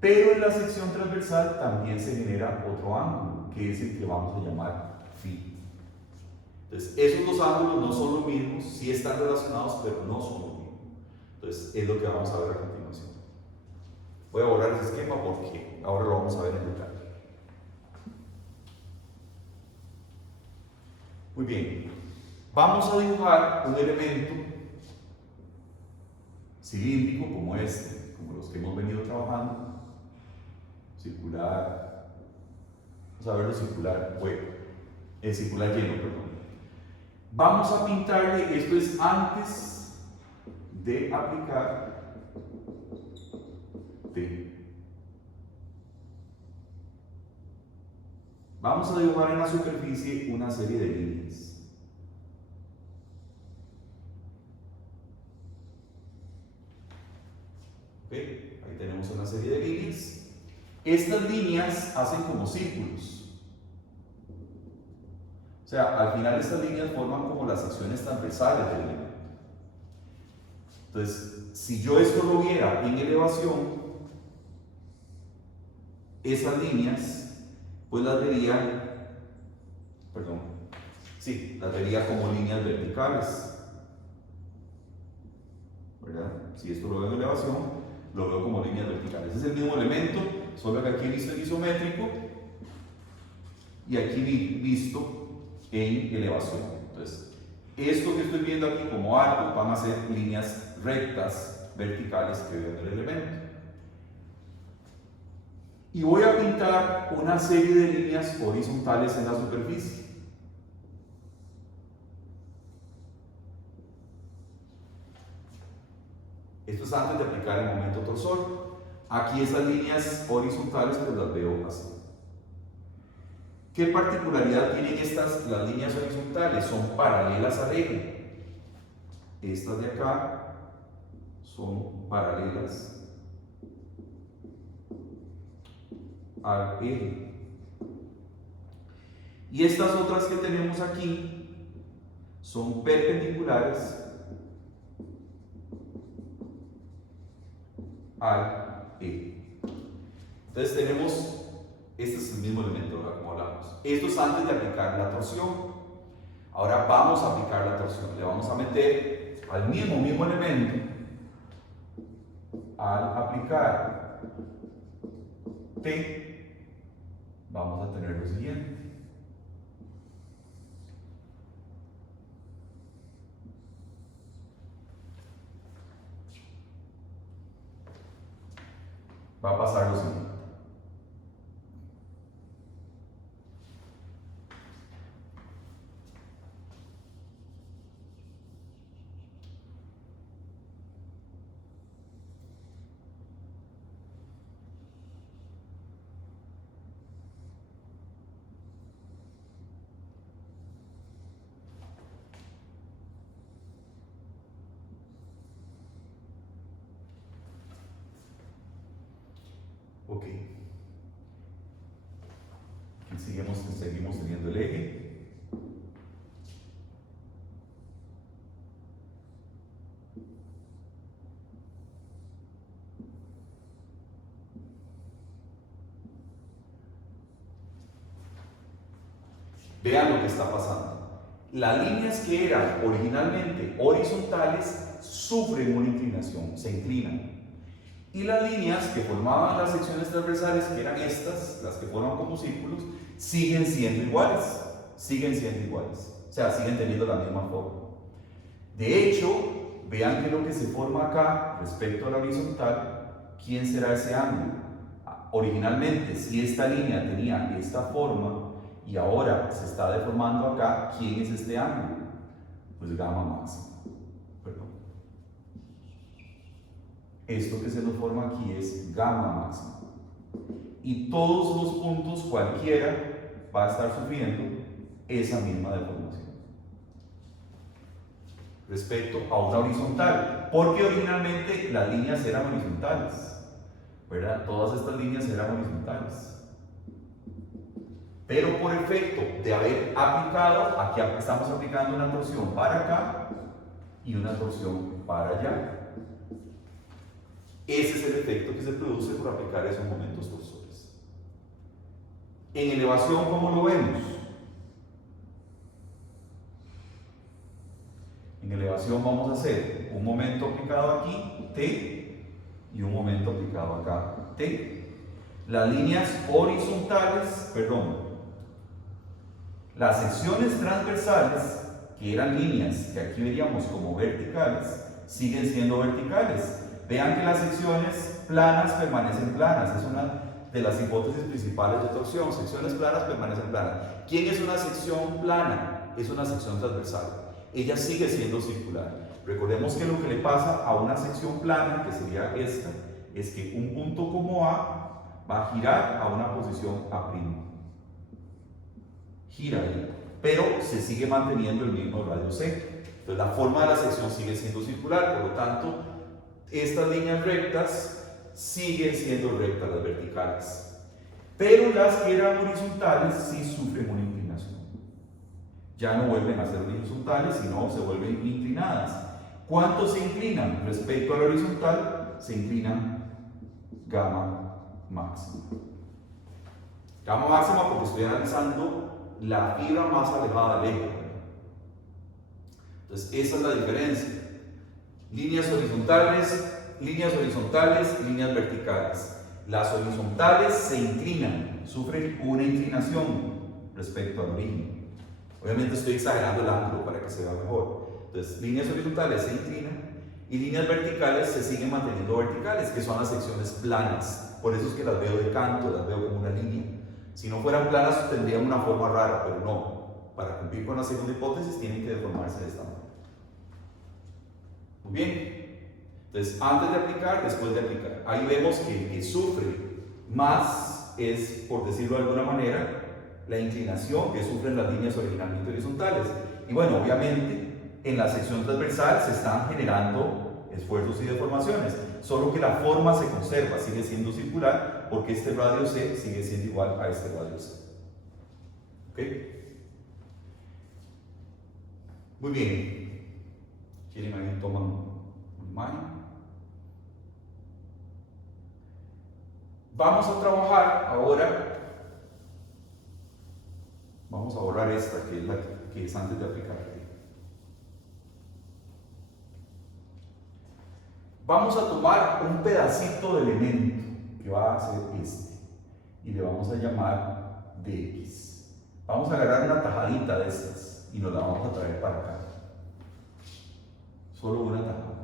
Pero en la sección transversal también se genera otro ángulo, que es el que vamos a llamar phi. Entonces, esos dos ángulos no son los mismos, sí están relacionados, pero no son los mismos. Entonces, es lo que vamos a ver a continuación. Voy a borrar ese esquema porque ahora lo vamos a ver en detalle. Muy bien, vamos a dibujar un elemento cilíndrico como este, como los que hemos venido trabajando. Circular, vamos a ver lo circular hueco, el circular lleno, perdón. Vamos a pintarle, esto es antes de aplicar T. Vamos a dibujar en la superficie una serie de líneas. ¿Ok? Ahí tenemos una serie de líneas. Estas líneas hacen como círculos. O sea, al final estas líneas forman como las secciones transversales del elemento. Entonces, si yo esto lo viera en elevación, esas líneas, pues las vería, las vería como líneas verticales, ¿verdad? Si esto lo veo en elevación, lo veo como líneas verticales. Es el mismo elemento, solo que aquí visto en isométrico y aquí visto en elevación. Entonces, esto que estoy viendo aquí como arcos van a ser líneas rectas, verticales que veo en el elemento. Y voy a pintar una serie de líneas horizontales en la superficie. Esto es antes de aplicar el momento torsor. Aquí esas líneas horizontales pues las veo así. ¿Qué particularidad tienen las líneas horizontales? Son paralelas al eje. Estas de acá son paralelas al eje. Y estas otras que tenemos aquí son perpendiculares al eje. Entonces tenemos, este es el mismo elemento, ¿verdad? Como hablamos. Esto es antes de aplicar la torsión. Ahora vamos a aplicar la torsión. Le vamos a meter al mismo elemento. Al aplicar T, vamos a tener lo siguiente. Va a pasar lo siguiente. Ok. Aquí seguimos teniendo el eje. Vean lo que está pasando. Las líneas que eran originalmente horizontales sufren una inclinación, se inclinan. Y las líneas que formaban las secciones transversales, que eran estas, las que forman como círculos, siguen siendo iguales. Siguen siendo iguales. O sea, siguen teniendo la misma forma. De hecho, vean que lo que se forma acá respecto a la horizontal, ¿quién será ese ángulo? Originalmente, si esta línea tenía esta forma y ahora se está deformando acá, ¿quién es este ángulo? Pues gamma máxima. Perdón. Esto que se nos forma aquí es gamma máxima. Y todos los puntos, cualquiera, va a estar sufriendo esa misma deformación respecto a una horizontal, porque originalmente las líneas eran horizontales, ¿verdad? Todas estas líneas eran horizontales. Pero por efecto de haber aplicado, aquí estamos aplicando una torsión para acá y una torsión para allá. Ese es el efecto que se produce por aplicar esos momentos torsores. En elevación, ¿cómo lo vemos? En elevación vamos a hacer un momento aplicado aquí, T, y un momento aplicado acá, T. Las líneas horizontales, las secciones transversales, que eran líneas que aquí veríamos como verticales, siguen siendo verticales. Vean que las secciones planas permanecen planas. Es una de las hipótesis principales de torsión. Secciones planas permanecen planas. ¿Quién es una sección plana? Es una sección transversal. Ella sigue siendo circular. Recordemos que lo que le pasa a una sección plana, que sería esta, es que un punto como A va a girar a una posición A'. Gira ahí, pero se sigue manteniendo el mismo radio C. Entonces la forma de la sección sigue siendo circular, por lo tanto, estas líneas rectas siguen siendo rectas, las verticales. Pero las que eran horizontales sí sufren una inclinación. Ya no vuelven a ser horizontales, sino se vuelven inclinadas. ¿Cuánto se inclinan? Respecto a la horizontal, se inclinan gamma máxima. Gamma máxima porque estoy analizando la fibra más alejada del eje. Entonces, esa es la diferencia. Líneas horizontales, líneas verticales. Las horizontales se inclinan, sufren una inclinación respecto al origen. Obviamente estoy exagerando el ángulo para que se vea mejor. Entonces, líneas horizontales se inclinan y líneas verticales se siguen manteniendo verticales, que son las secciones planas. Por eso es que las veo de canto, las veo como una línea. Si no fueran planas, tendrían una forma rara, pero no. Para cumplir con la segunda hipótesis, tienen que deformarse de esta manera. Muy bien. Entonces, antes de aplicar, después de aplicar. Ahí vemos que el que sufre más es, por decirlo de alguna manera, la inclinación que sufren las líneas originalmente horizontales. Y bueno, obviamente, en la sección transversal se están generando esfuerzos y deformaciones, solo que la forma se conserva, sigue siendo circular, porque este radio C sigue siendo igual a este radio C. ¿Ok? Muy bien. ¿Quieren alguien tomar una imagen? Vamos a trabajar ahora. Vamos a borrar esta, que es la que es antes de aplicar. Vamos a tomar un pedacito de elemento que va a ser este y le vamos a llamar dx. Vamos a agarrar una tajadita de estas y nos la vamos a traer para acá. Solo una tajada.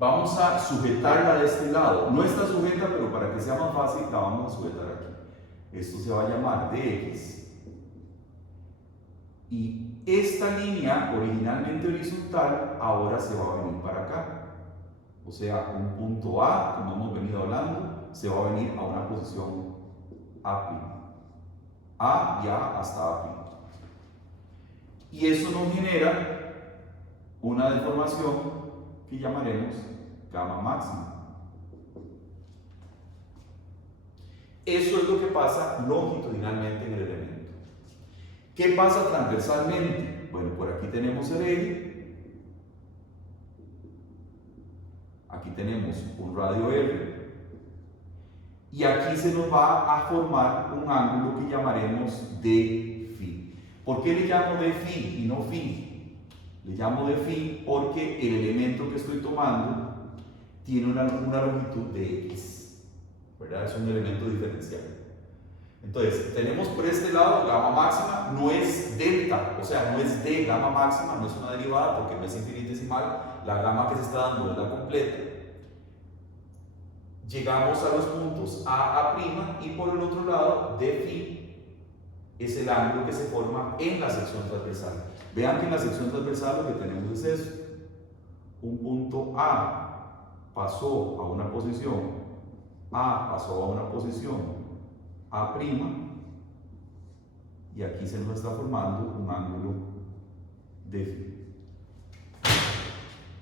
Vamos a sujetarla de este lado. No está sujeta, pero para que sea más fácil, la vamos a sujetar aquí. Esto se va a llamar dx. Y esta línea, originalmente horizontal, ahora se va a venir para acá. O sea, un punto A, como hemos venido hablando, se va a venir a una posición A'. A y A hasta A'. Y eso nos genera una deformación que llamaremos gamma máxima. Eso es lo que pasa longitudinalmente en el elemento. ¿Qué pasa transversalmente? Bueno, por aquí tenemos el eje, aquí tenemos un radio R, y aquí se nos va a formar un ángulo que llamaremos d'. ¿Por qué le llamo d' y no φ? Le llamo d' porque el elemento que estoy tomando tiene una longitud de x, ¿verdad? Es un elemento diferencial. Entonces, tenemos por este lado gamma máxima, no es delta, o sea, no es d gamma máxima, no es una derivada porque no es infinitesimal, la gamma que se está dando es la completa. Llegamos a los puntos A', y por el otro lado, d' es el ángulo que se forma en la sección transversal. Vean que en la sección transversal lo que tenemos es eso. Un punto A pasó a una posición, A pasó a una posición A', y aquí se nos está formando un ángulo d'.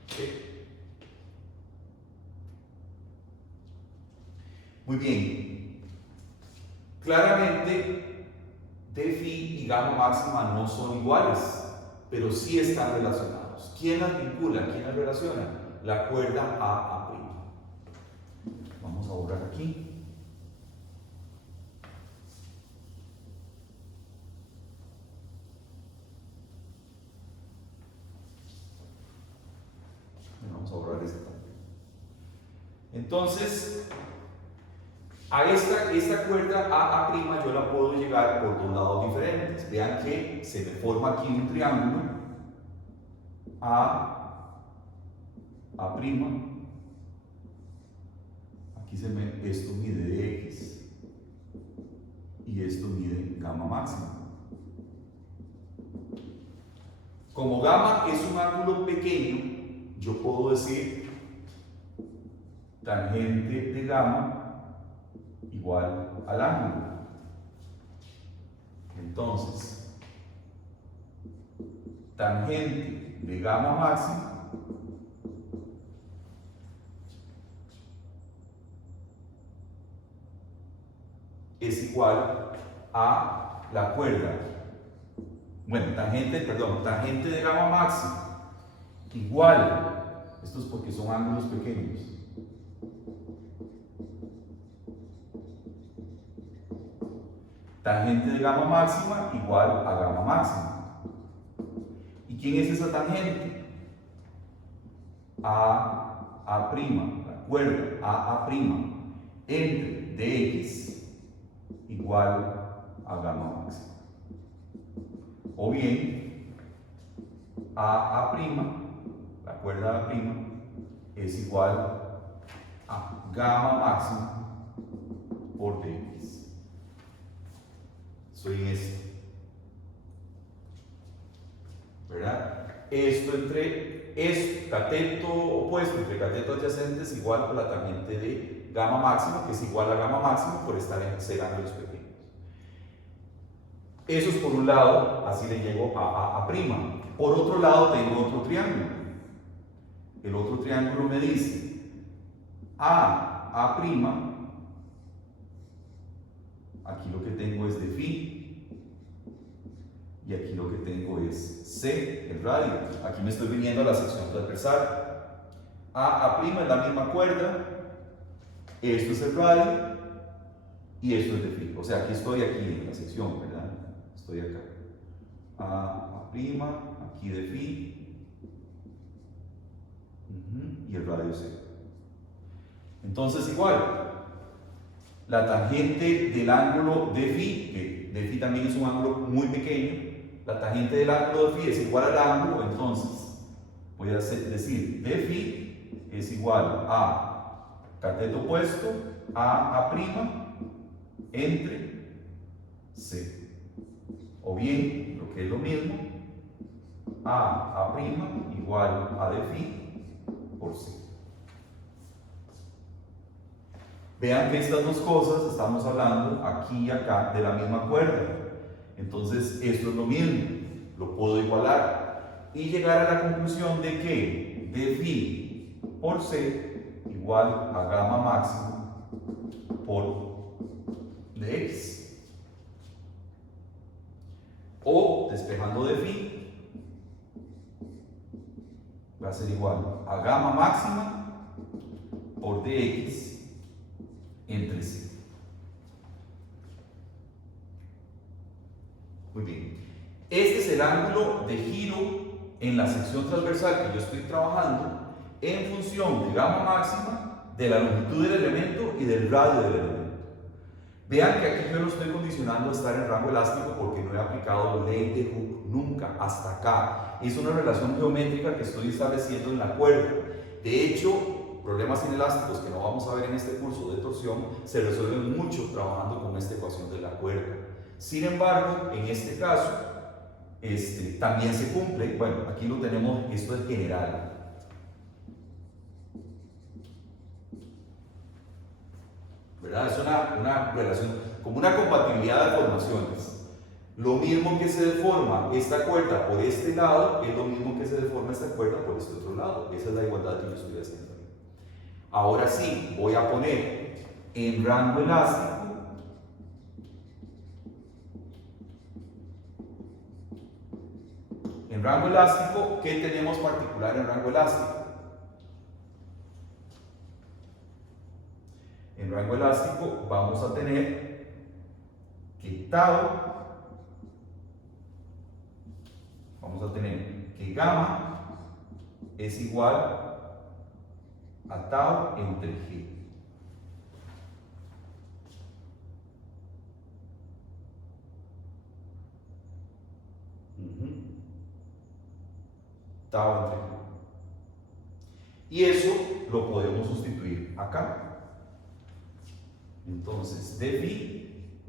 ¿Okay? Muy bien. Claramente, d' y gamma máxima no son iguales, pero sí están relacionados. ¿Quién las vincula? ¿Quién las relaciona? La cuerda A'. Vamos a borrar aquí. Vamos a borrar esta también. Entonces, a esta cuerda A' yo la puedo llegar por dos lados diferentes. Vean que se me forma aquí un triángulo A'. Aquí esto mide x y esto mide gamma máxima. Como gamma es un ángulo pequeño, yo puedo decir tangente de gamma igual al ángulo. Entonces, tangente de gamma máxima es igual a la cuerda. Bueno, tangente de gamma máxima igual, esto es porque son ángulos pequeños, Tangente de gamma máxima igual a gamma máxima. ¿Y quién es esa tangente? A', recuerda, A' entre dx igual a gamma máxima. O bien, A', recuerda A' es igual a gamma máxima por dx. Estoy en esto. ¿Verdad? Cateto opuesto entre cateto adyacente es igual a la tangente de gamma máxima, que es igual a gamma máxima por estar en ser ángulos pequeños. Eso es por un lado, así le llego a A'. Por otro lado tengo otro triángulo. El otro triángulo me dice A', aquí lo que tengo es de phi, y aquí lo que tengo es C, el radio. Aquí me estoy viniendo a la sección transversal. A' es la misma cuerda, esto es el radio, y esto es de phi. O sea, aquí estoy en la sección, ¿verdad? Estoy acá. A', aquí de phi, y el radio C. Entonces, igual, la tangente del ángulo de phi, que de phi también es un ángulo muy pequeño, la tangente del ángulo de phi es igual al ángulo, entonces voy a decir de phi es igual a cateto opuesto A' entre C. O bien, lo que es lo mismo, A' igual a de phi por C. Vean que estas dos cosas estamos hablando aquí y acá de la misma cuerda. Entonces, esto es lo mismo, lo puedo igualar y llegar a la conclusión de que de phi por C igual a gamma máxima por dx. O, despejando de phi, va a ser igual a gamma máxima por dx entre C. Muy bien. Este es el ángulo de giro en la sección transversal que yo estoy trabajando en función de gamma máxima, de la longitud del elemento y del radio del elemento. Vean que aquí yo no estoy condicionando a estar en rango elástico porque no he aplicado ley de Hooke nunca, hasta acá. Es una relación geométrica que estoy estableciendo en la cuerda. De hecho, problemas inelásticos que no vamos a ver en este curso de torsión se resuelven mucho trabajando con esta ecuación de la cuerda. Sin embargo, en este caso, también se cumple. Bueno, aquí lo tenemos, esto es general. ¿Verdad? Es una relación, como una compatibilidad de formaciones. Lo mismo que se deforma esta cuerda por este lado, es lo mismo que se deforma esta cuerda por este otro lado. Esa es la igualdad que yo estoy haciendo. Ahora sí, voy a poner en rango elástico ¿qué tenemos particular en rango elástico? En rango elástico vamos a tener que gamma es igual a tau entre G. Tau entre G. Y eso lo podemos sustituir acá. Entonces, de phi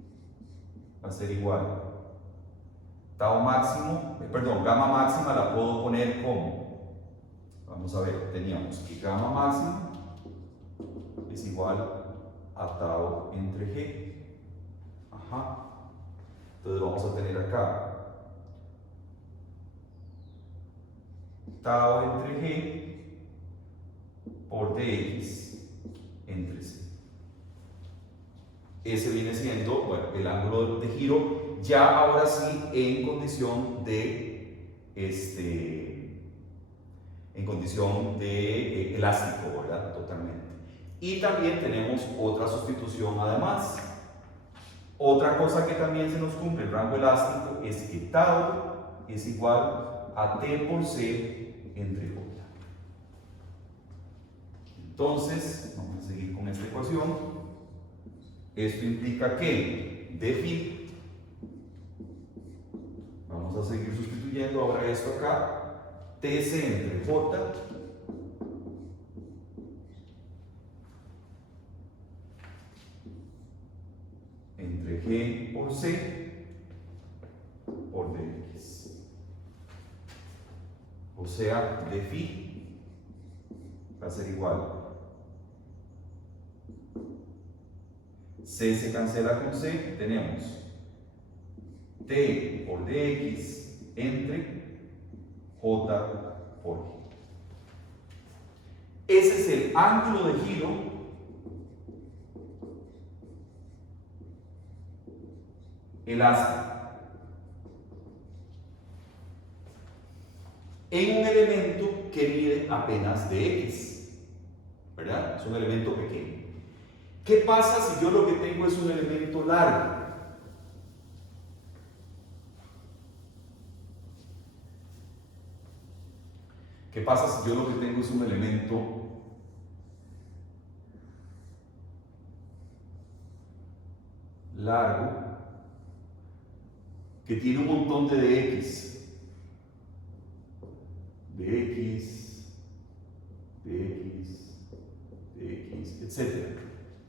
va a ser igual tau máximo, gamma máxima la puedo poner como, vamos a ver, teníamos que gamma máxima es igual a tau entre G. Entonces vamos a tener acá tau entre G por dx entre C. Ese viene siendo, bueno, el ángulo de giro, ya ahora sí en condición de, elástico, ¿verdad? Totalmente. Y también tenemos otra sustitución además. Otra cosa que también se nos cumple el rango elástico es que tau es igual a T por C entre J. Entonces, vamos a seguir con esta ecuación. Esto implica que de phi, vamos a seguir sustituyendo ahora esto acá, TC entre J entre G por C por dx. O sea, de phi va a ser igual. C se cancela con C, tenemos T por dx entre J por G. Ese es el ángulo de giro elástico en un elemento que mide apenas dx, ¿verdad? Es un elemento pequeño. ¿Qué pasa si yo lo que tengo es un elemento largo? ¿Qué pasa si yo lo que tengo es un elemento largo que tiene un montón de dx, etc.,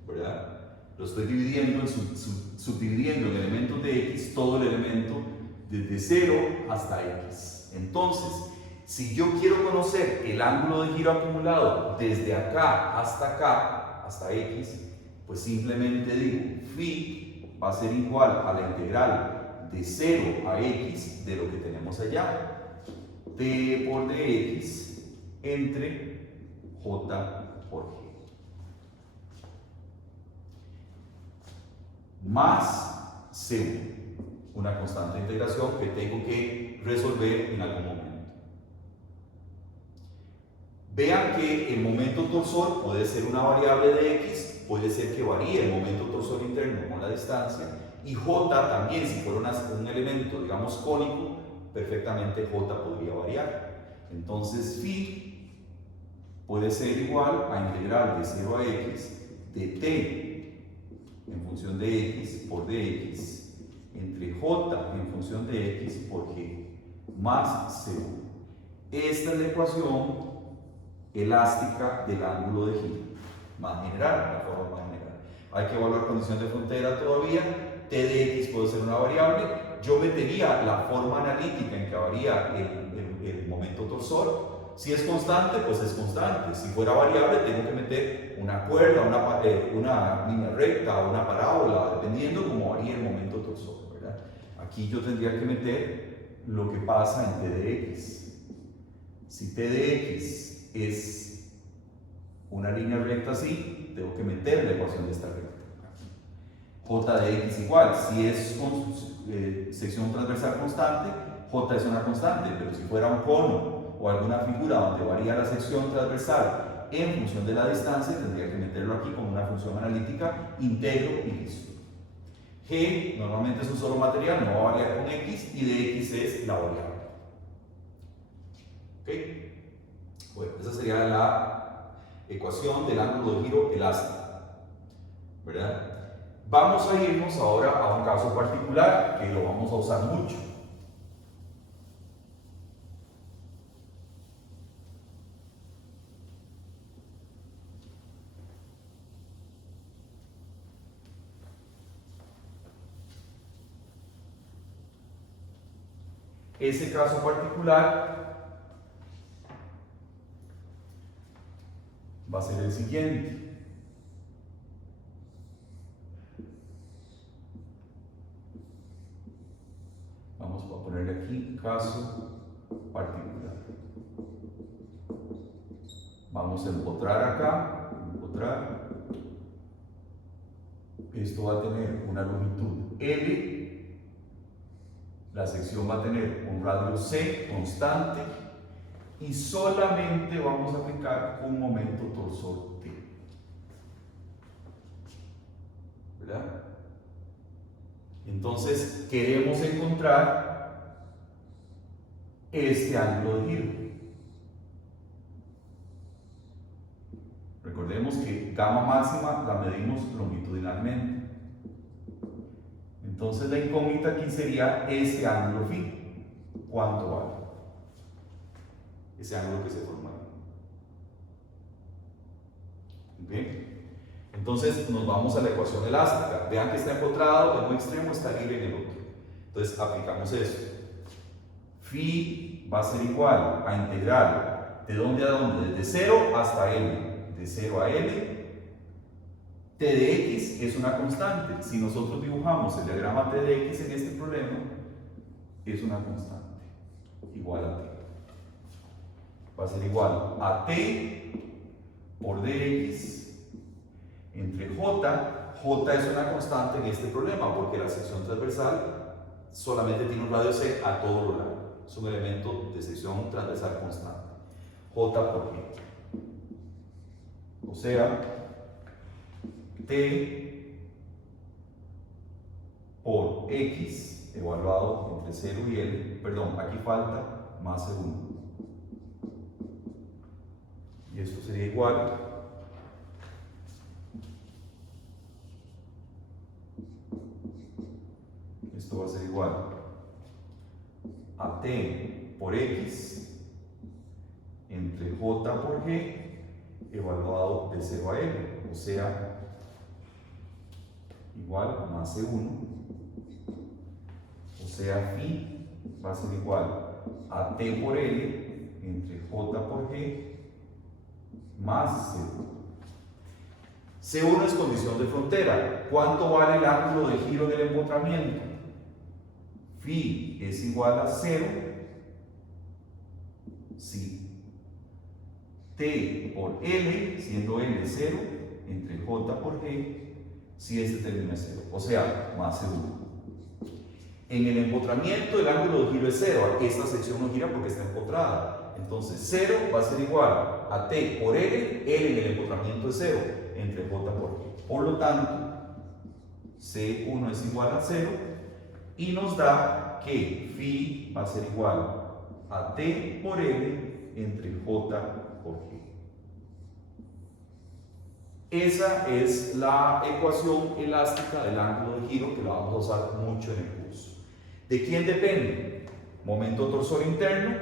¿verdad? Lo estoy dividiendo, subdividiendo en elementos de x, todo el elemento desde 0 hasta x. Entonces, si yo quiero conocer el ángulo de giro acumulado desde acá, hasta x, pues simplemente digo, phi va a ser igual a la integral de 0 a x de lo que tenemos allá, t por dx entre j por g. Más c1, una constante de integración que tengo que resolver en algún momento. Vean que el momento torsor puede ser una variable de x, puede ser que varíe el momento torsor interno con la distancia, y j también, si fuera un elemento, digamos, cónico, perfectamente j podría variar. Entonces, phi puede ser igual a integral de 0 a x de t en función de x por dx entre j en función de x por g más c1. Esta es la ecuación elástica del ángulo de giro, más general, la forma más general. Hay que evaluar condición de frontera todavía. T de x puede ser una variable. Yo metería la forma analítica en que varía el momento torsor. Si es constante, pues es constante. Si fuera variable, tengo que meter una cuerda, una línea recta o una parábola, dependiendo cómo varía el momento torsor, ¿verdad? Aquí yo tendría que meter lo que pasa en t de x. Si t de x es una línea recta así, tengo que meter la ecuación de esta recta. J de x igual, si es sección transversal constante, j es una constante, pero si fuera un cono o alguna figura donde varía la sección transversal en función de la distancia, tendría que meterlo aquí como una función analítica, integro y listo. G normalmente es un solo material, no va a variar con x, y de x es la variable. ¿Ok? Bueno, esa sería la ecuación del ángulo de giro elástico, ¿verdad? Vamos a irnos ahora a un caso particular que lo vamos a usar mucho. Ese caso particular va a ser el siguiente. Vamos a ponerle aquí caso particular. Vamos a empotrar acá, empotrar. Esto va a tener una longitud L. La sección va a tener un radio C constante y solamente vamos a aplicar un momento torsor T. ¿Verdad? Entonces queremos encontrar este ángulo de giro. Recordemos que gamma máxima la medimos longitudinalmente. Entonces la incógnita aquí sería este ángulo phi. ¿Cuánto vale? Ese ángulo que se forma ahí. Bien. Entonces nos vamos a la ecuación elástica. Vean que está empotrado en un extremo, está libre en el otro. Entonces aplicamos eso. Phi va a ser igual a integral. ¿De dónde a dónde? Desde 0 hasta L. De 0 a L. T de x es una constante. Si nosotros dibujamos el diagrama T de x en este problema, es una constante. Igual a T. Va a ser igual a T por dx entre J. J es una constante en este problema porque la sección transversal solamente tiene un radio C a todo lo largo. Es un elemento de sección transversal constante. J por G. O sea, T por X evaluado entre 0 y L. Perdón, aquí falta más C1. Y esto sería igual esto va a ser igual a T por X entre J por G evaluado de 0 a L, o sea, igual a más C1, o sea, phi va a ser igual a T por L entre J por G más C1. C1 es condición de frontera. ¿Cuánto vale el ángulo de giro del empotramiento? Phi es igual a 0 si T por L, siendo L 0, entre J por G, si este término es 0, o sea, más C1. En el empotramiento el ángulo de giro es 0, esta sección no gira porque está empotrada. Entonces 0 va a ser igual a T por L, L en el empotramiento es 0, entre J por G. Por lo tanto, C1 es igual a 0 y nos da que phi va a ser igual a T por L entre J por G. Esa es la ecuación elástica del ángulo de giro que la vamos a usar mucho en el curso. ¿De quién depende? Momento torsor interno,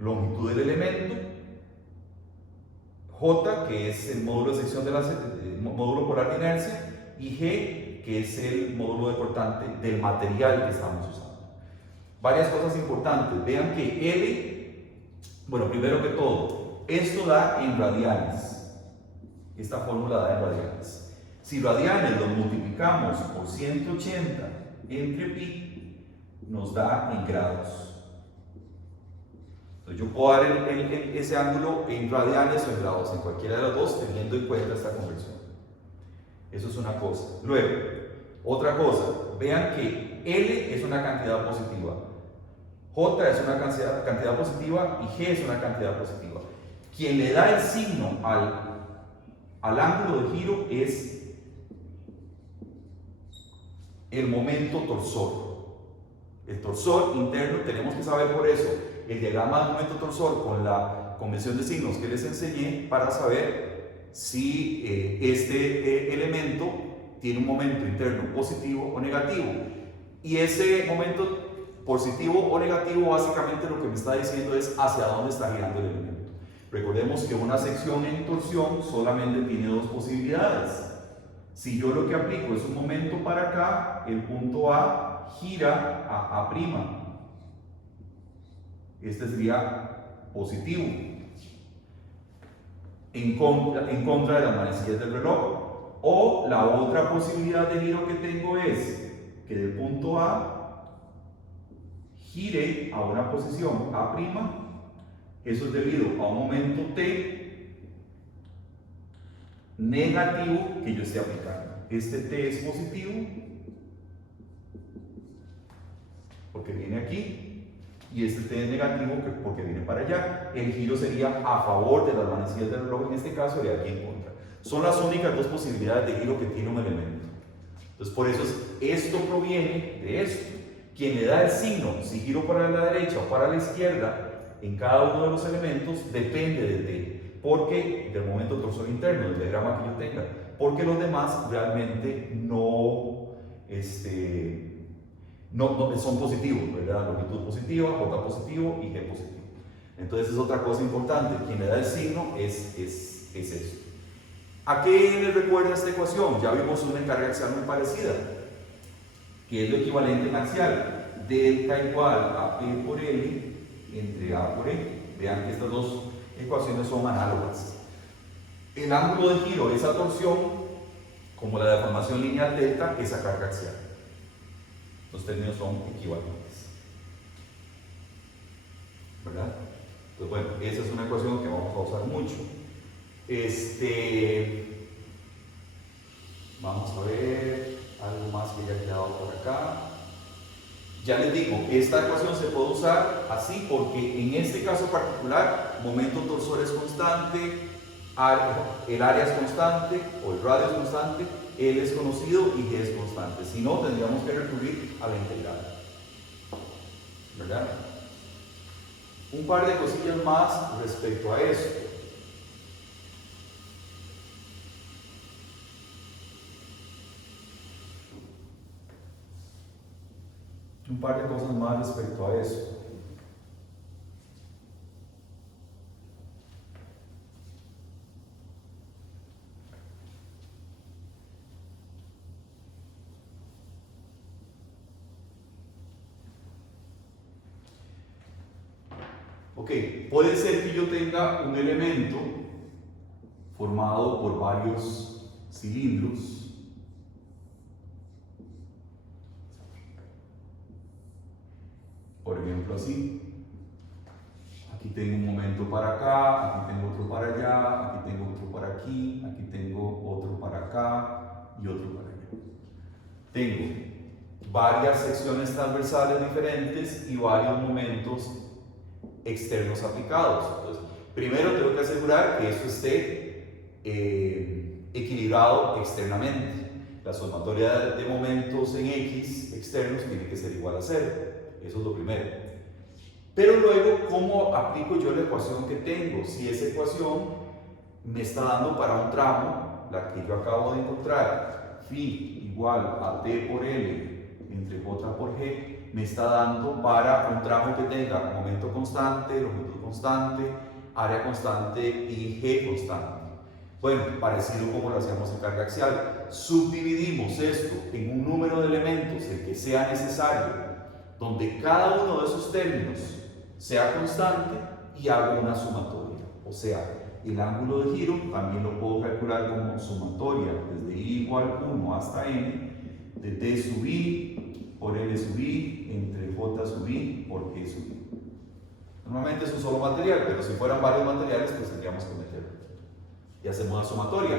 longitud del elemento, J, que es el módulo de sección de la módulo polar de inercia, y G, que es el módulo deportante del material que estamos usando. Varias cosas importantes. Vean que L, bueno, primero que todo, esto da en radianes. Esta fórmula da en radianes. Si radianes lo multiplicamos por 180 entre pi, nos da en grados. Entonces yo puedo dar ese ángulo en radianes o en grados, en cualquiera de las dos, teniendo en cuenta esta conversión. Eso es una cosa. Luego, otra cosa, vean que L es una cantidad positiva, J es una cantidad positiva y G es una cantidad positiva. Quien le da el signo al ángulo de giro es el momento torsor. El torsor interno, tenemos que saber por eso el diagrama del momento torsor con la convención de signos que les enseñé para saber si este elemento tiene un momento interno positivo o negativo. Y ese momento positivo o negativo básicamente lo que me está diciendo es hacia dónde está girando el elemento. Recordemos que una sección en torsión solamente tiene dos posibilidades. Si yo lo que aplico es un momento para acá, el punto A gira a A'. Este sería positivo. En contra de las manecillas del reloj. O la otra posibilidad de giro que tengo es que del punto A gire a una posición A'. Eso es debido a un momento T negativo que yo esté aplicando. Este T es positivo porque viene aquí y este T es negativo porque viene para allá. El giro sería a favor de las manecillas del reloj, en este caso, y aquí en contra. Son las únicas dos posibilidades de giro que tiene un elemento. Entonces, por eso esto proviene de esto. Quien le da el signo, si giro para la derecha o para la izquierda, en cada uno de los elementos, depende de T. Porque, del momento torsor interno, del diagrama que yo tenga, porque los demás realmente no, no son positivos, ¿verdad? Longitud positiva, J positivo y G positivo. Entonces es otra cosa importante, quien le da el signo es eso. ¿A qué le recuerda esta ecuación? Ya vimos una carga axial muy parecida, que es lo equivalente en axial. Delta igual a P por L entre A por E. Vean que estas dos ecuaciones son análogas. El ángulo de giro, esa torsión, como la deformación lineal delta, esa carga axial. Los términos son equivalentes, ¿verdad? Entonces, bueno, esa es una ecuación que vamos a usar mucho. Vamos a ver algo más que haya quedado por acá. Ya les digo, esta ecuación se puede usar así porque en este caso particular, momento torsor es constante, el área es constante o el radio es constante, L es conocido y G es constante. Si no, tendríamos que recurrir a la integral, ¿verdad? Un par de cosillas más respecto a esto. Un par de cosas más respecto a eso. Ok, puede ser que yo tenga un elemento formado por varios cilindros. Por ejemplo, así. Aquí tengo un momento para acá, aquí tengo otro para allá, aquí tengo otro para aquí tengo otro para acá y otro para allá. Tengo varias secciones transversales diferentes y varios momentos externos aplicados. Entonces, primero tengo que asegurar que esto esté equilibrado externamente. La sumatoria de momentos en X externos tiene que ser igual a 0. Eso es lo primero. Pero luego, ¿cómo aplico yo la ecuación que tengo? Si esa ecuación me está dando para un tramo, la que yo acabo de encontrar, phi igual a T por L entre J por G, me está dando para un tramo que tenga momento constante, longitud constante, área constante y G constante. Bueno, parecido como lo hacíamos en carga axial, subdividimos esto en un número de elementos, el que sea necesario, donde cada uno de esos términos sea constante y hago una sumatoria. O sea, el ángulo de giro también lo puedo calcular como sumatoria desde i igual 1 hasta n, de t sub i por l sub i entre j sub i por g sub i. Normalmente es un solo material, pero si fueran varios materiales, pues tendríamos que meterlo. Y hacemos la sumatoria.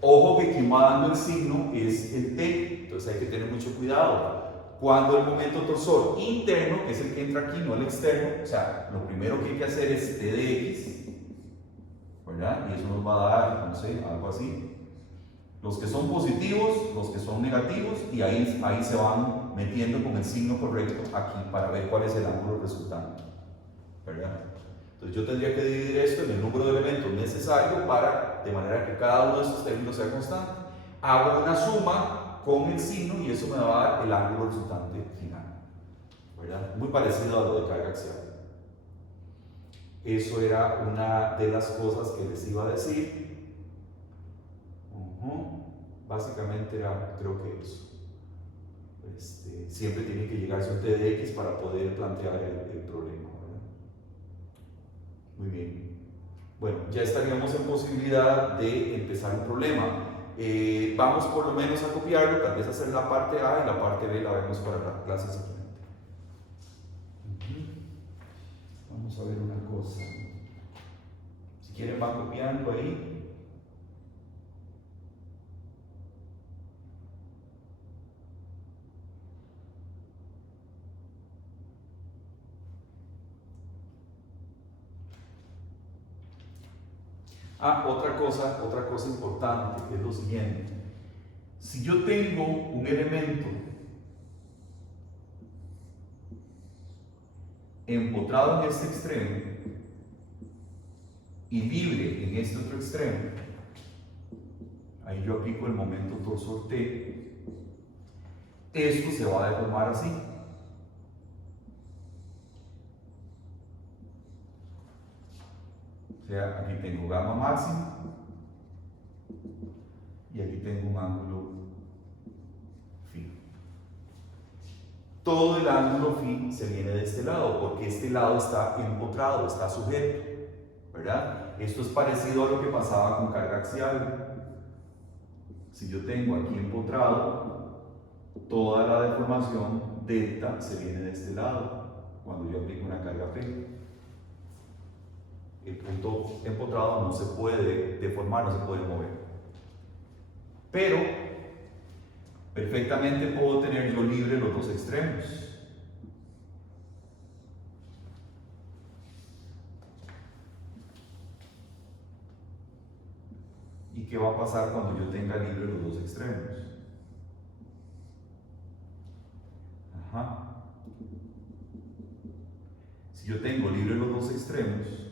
Ojo que quien va dando el signo es el t, entonces hay que tener mucho cuidado. Cuando el momento torsor interno, que es el que entra aquí, no el externo, o sea, lo primero que hay que hacer es t de x, ¿verdad? Y eso nos va a dar, no sé, algo así. Los que son positivos, los que son negativos, y ahí se van metiendo con el signo correcto aquí para ver cuál es el ángulo resultante, ¿verdad? Entonces yo tendría que dividir esto en el número de elementos necesario para, de manera que cada uno de estos términos sea constante. Hago una suma con el signo y eso me va a dar el ángulo resultante final, ¿verdad? Muy parecido a lo de carga axial. Eso era una de las cosas que les iba a decir. Básicamente era, creo que eso. Siempre tiene que llegarse un t de x para poder plantear el problema, ¿verdad? Muy bien. Bueno, ya estaríamos en posibilidad de empezar un problema. Vamos por lo menos a copiarlo, tal vez hacer la parte A y la parte B la vemos para la clase siguiente. Vamos a ver una cosa. Si quieren van copiando ahí. Otra cosa importante es lo siguiente. Si yo tengo un elemento empotrado en este extremo y libre en este otro extremo, ahí yo aplico el momento torsor T, esto se va a deformar así. O sea, aquí tengo gamma máxima y aquí tengo un ángulo phi. Todo el ángulo phi se viene de este lado, porque este lado está empotrado, está sujeto, ¿verdad? Esto es parecido a lo que pasaba con carga axial. Si yo tengo aquí empotrado, toda la deformación delta se viene de este lado, cuando yo aplico una carga P. El punto empotrado no se puede deformar, no se puede mover. Pero perfectamente puedo tener yo libre los dos extremos. ¿Y qué va a pasar cuando yo tenga libre los dos extremos? Ajá. Si yo tengo libre los dos extremos,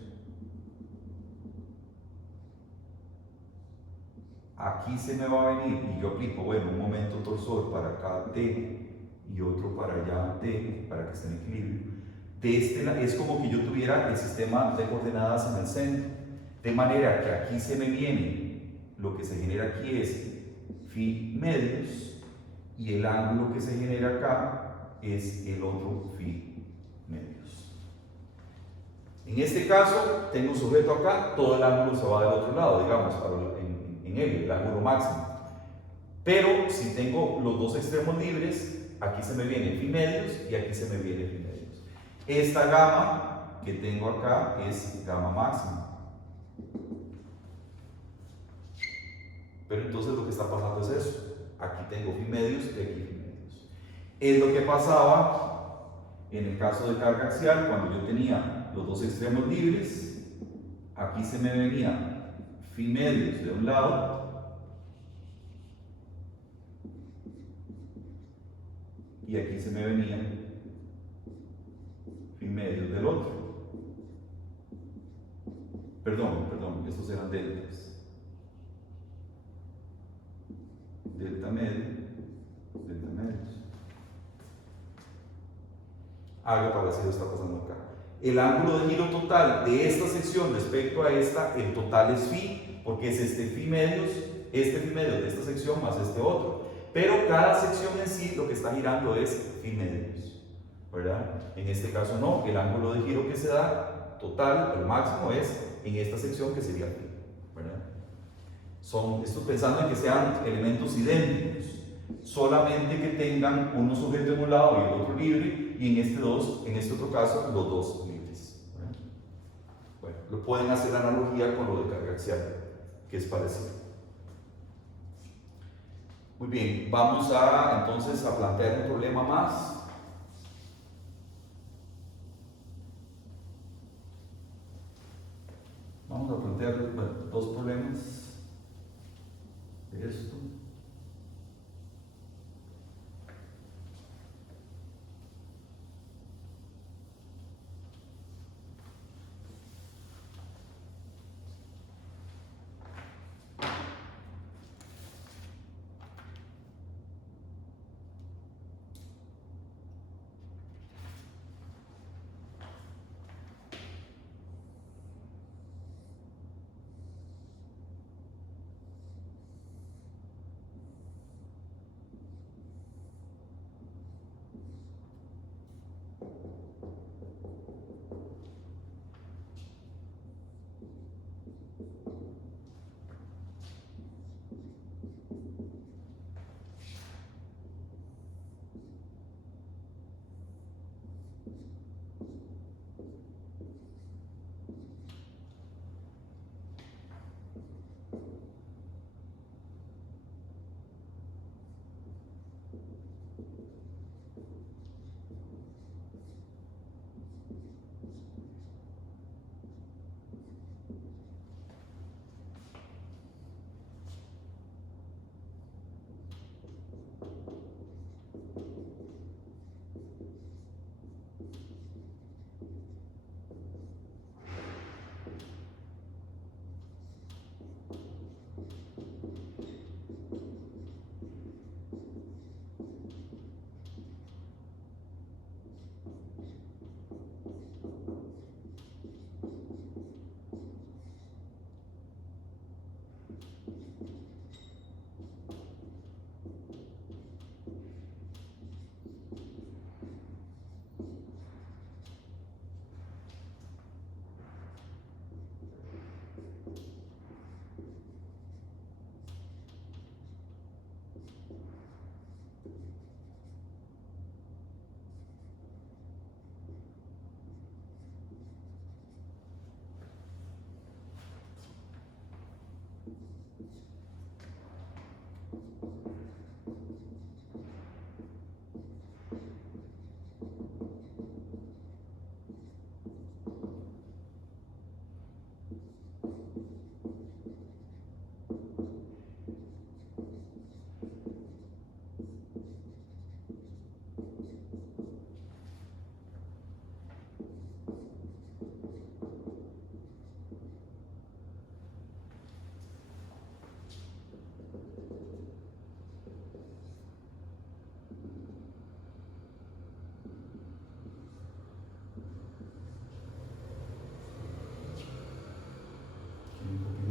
aquí se me va a venir y yo aplico, bueno, un momento torsor para acá T y otro para allá T, para que esté en equilibrio. De este es como que yo tuviera el sistema de coordenadas en el centro, de manera que aquí se me viene, lo que se genera aquí es phi medios y el ángulo que se genera acá es el otro phi medios. En este caso, tengo un sujeto acá, todo el ángulo se va del otro lado, digamos, en él, el ángulo máximo. Pero si tengo los dos extremos libres, aquí se me viene phi medios y aquí se me viene phi medios. Esta gamma que tengo acá es gamma máxima. Pero entonces lo que está pasando es eso. Aquí tengo phi medios y aquí phi medios. Es lo que pasaba en el caso de carga axial, cuando yo tenía los dos extremos libres. Aquí se me venía phi medios de un lado y aquí se me venían phi medios del otro. Perdón, estos eran deltas. Delta medio, delta medios. Algo parecido está pasando acá. El ángulo de giro total de esta sección respecto a esta, el total es phi, porque es este phi medios de esta sección más este otro. Pero cada sección en sí lo que está girando es phi medios, ¿verdad? En este caso no, el ángulo de giro que se da total, el máximo es en esta sección que sería phi, ¿verdad? Estoy pensando en que sean elementos idénticos, solamente que tengan uno sujeto en un lado y el otro libre, y en este otro caso, los dos libres. Bueno, lo pueden hacer la analogía con lo de carga axial, que es parecido. Muy bien, vamos entonces a plantear un problema más. Vamos a plantear dos problemas de esto.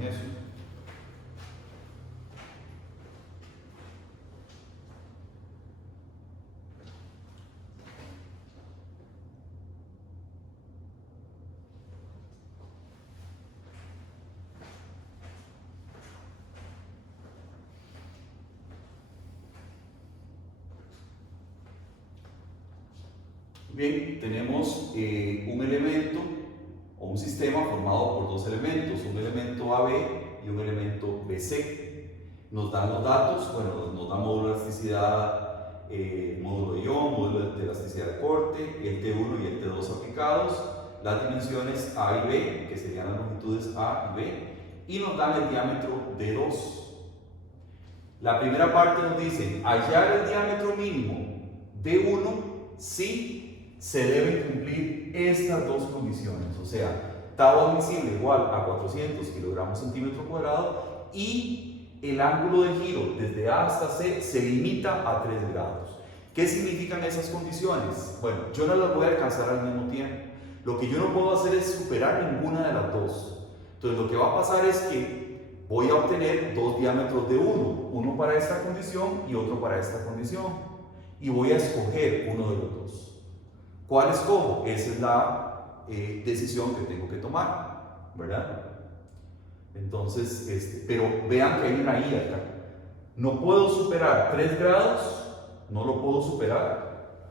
Eso. Bien, tenemos un elemento o un sistema formado por dos elementos, un elemento AB y un elemento BC. Nos dan los datos, bueno, nos dan módulo de elasticidad, módulo de ion, módulo de elasticidad de corte, el T1 y el T2 aplicados, las dimensiones A y B, que serían las longitudes A y B, y nos dan el diámetro D2. La primera parte nos dice hallar el diámetro mínimo D1 si se deben cumplir estas dos condiciones, o sea, tau admisible igual a 400 kilogramos centímetro cuadrado y el ángulo de giro desde A hasta C se limita a 3 grados. ¿Qué significan esas condiciones? Bueno, yo no las voy a alcanzar al mismo tiempo. Lo que yo no puedo hacer es superar ninguna de las dos. Entonces lo que va a pasar es que voy a obtener dos diámetros de uno para esta condición y otro para esta condición. Y voy a escoger uno de los dos. ¿Cuál escojo? Esa es la decisión que tengo que tomar, ¿verdad? Entonces, pero vean que hay una I acá. No puedo superar 3 grados, no lo puedo superar.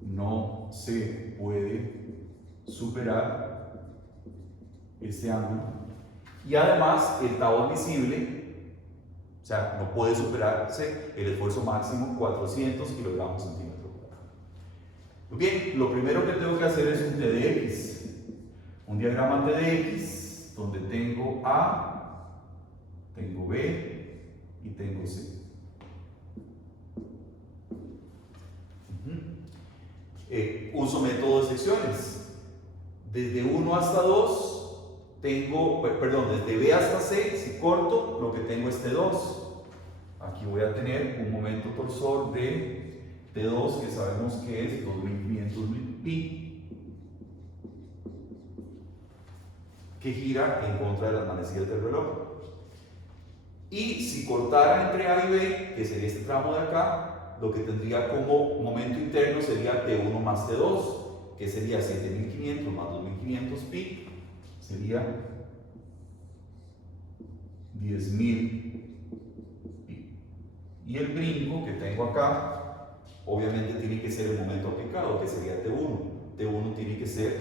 No se puede superar este ángulo. Y además, el tau admisible, o sea, no puede superarse el esfuerzo máximo 400 kilogramos centímetro. Muy bien, lo primero que tengo que hacer es un TDX, un diagrama TDX donde tengo A, tengo B y tengo C. Uso método de secciones. Desde 1 hasta 2 tengo, perdón, desde B hasta C, si corto, lo que tengo es T2. Aquí voy a tener un momento torsor de T2, que sabemos que es 2500 pi, que gira en contra de las manecillas del reloj. Y si cortara entre A y B, que sería este tramo de acá, lo que tendría como momento interno sería T1 más T2, que sería 7500 más 2500 pi, sería 10.000 pi. Y el brinco que tengo acá, obviamente tiene que ser el momento aplicado, que sería T1. T1 tiene que ser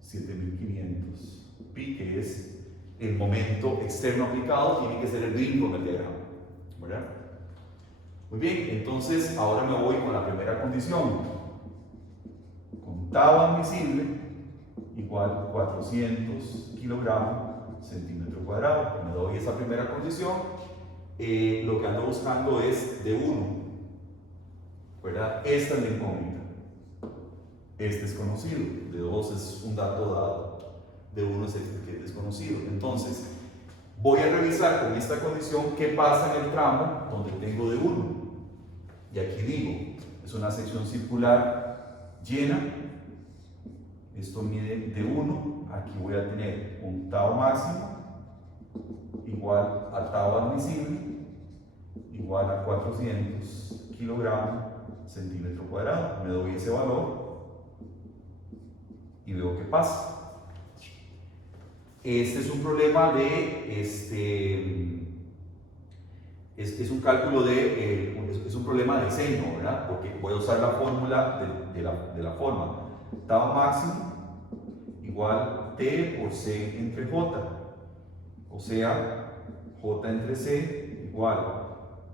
7500 pi, que es el momento externo aplicado, tiene que ser el brinco en el diagrama, ¿verdad? Muy bien, entonces ahora me voy con la primera condición. Con tau admisible igual a 400 kilogramos centímetro cuadrado. Me doy esa primera condición. Lo que ando buscando es D1. ¿Verdad? Esta es la incógnita. Este es conocido. De 2 es un dato dado. De 1 es el que es desconocido. Entonces, voy a revisar con esta condición qué pasa en el tramo donde tengo de 1. Y aquí digo, es una sección circular llena. Esto mide de 1. Aquí voy a tener un tau máximo igual a tau admisible igual a 400 kilogramos centímetro cuadrado. Me doy ese valor y veo qué pasa. Este es un problema de es un cálculo es un problema de diseño, ¿verdad? Porque voy a usar la fórmula de la forma tau máximo igual T por C entre J. O sea, J entre C igual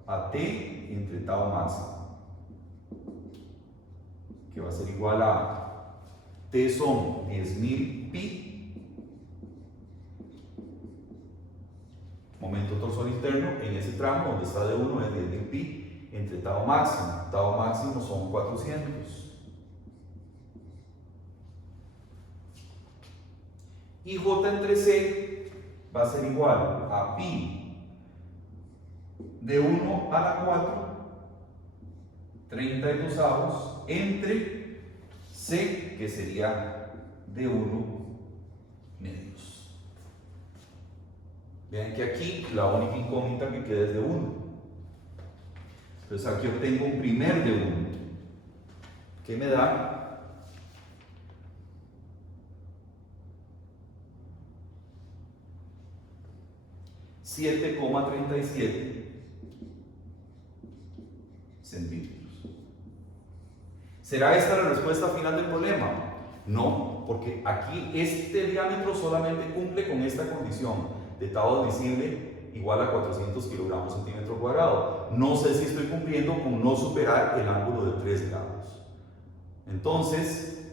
a T entre tau máximo, que va a ser igual a T son 10.000 pi, momento torsor interno en ese tramo donde está de 1 es 10.000 pi, entre tau máximo. Tau máximo son 400. Y J entre C va a ser igual a pi de 1 a la 4, 32avos, entre C, que sería de 1 medios. Vean que aquí la única incógnita que queda es de 1. Entonces aquí obtengo un primer de 1, que me da 7,37 centímetros. ¿Será esta la respuesta final del problema? No, porque aquí este diámetro solamente cumple con esta condición de tau admisible igual a 400 kilogramos centímetro cuadrado. No sé si estoy cumpliendo con no superar el ángulo de 3 grados. Entonces,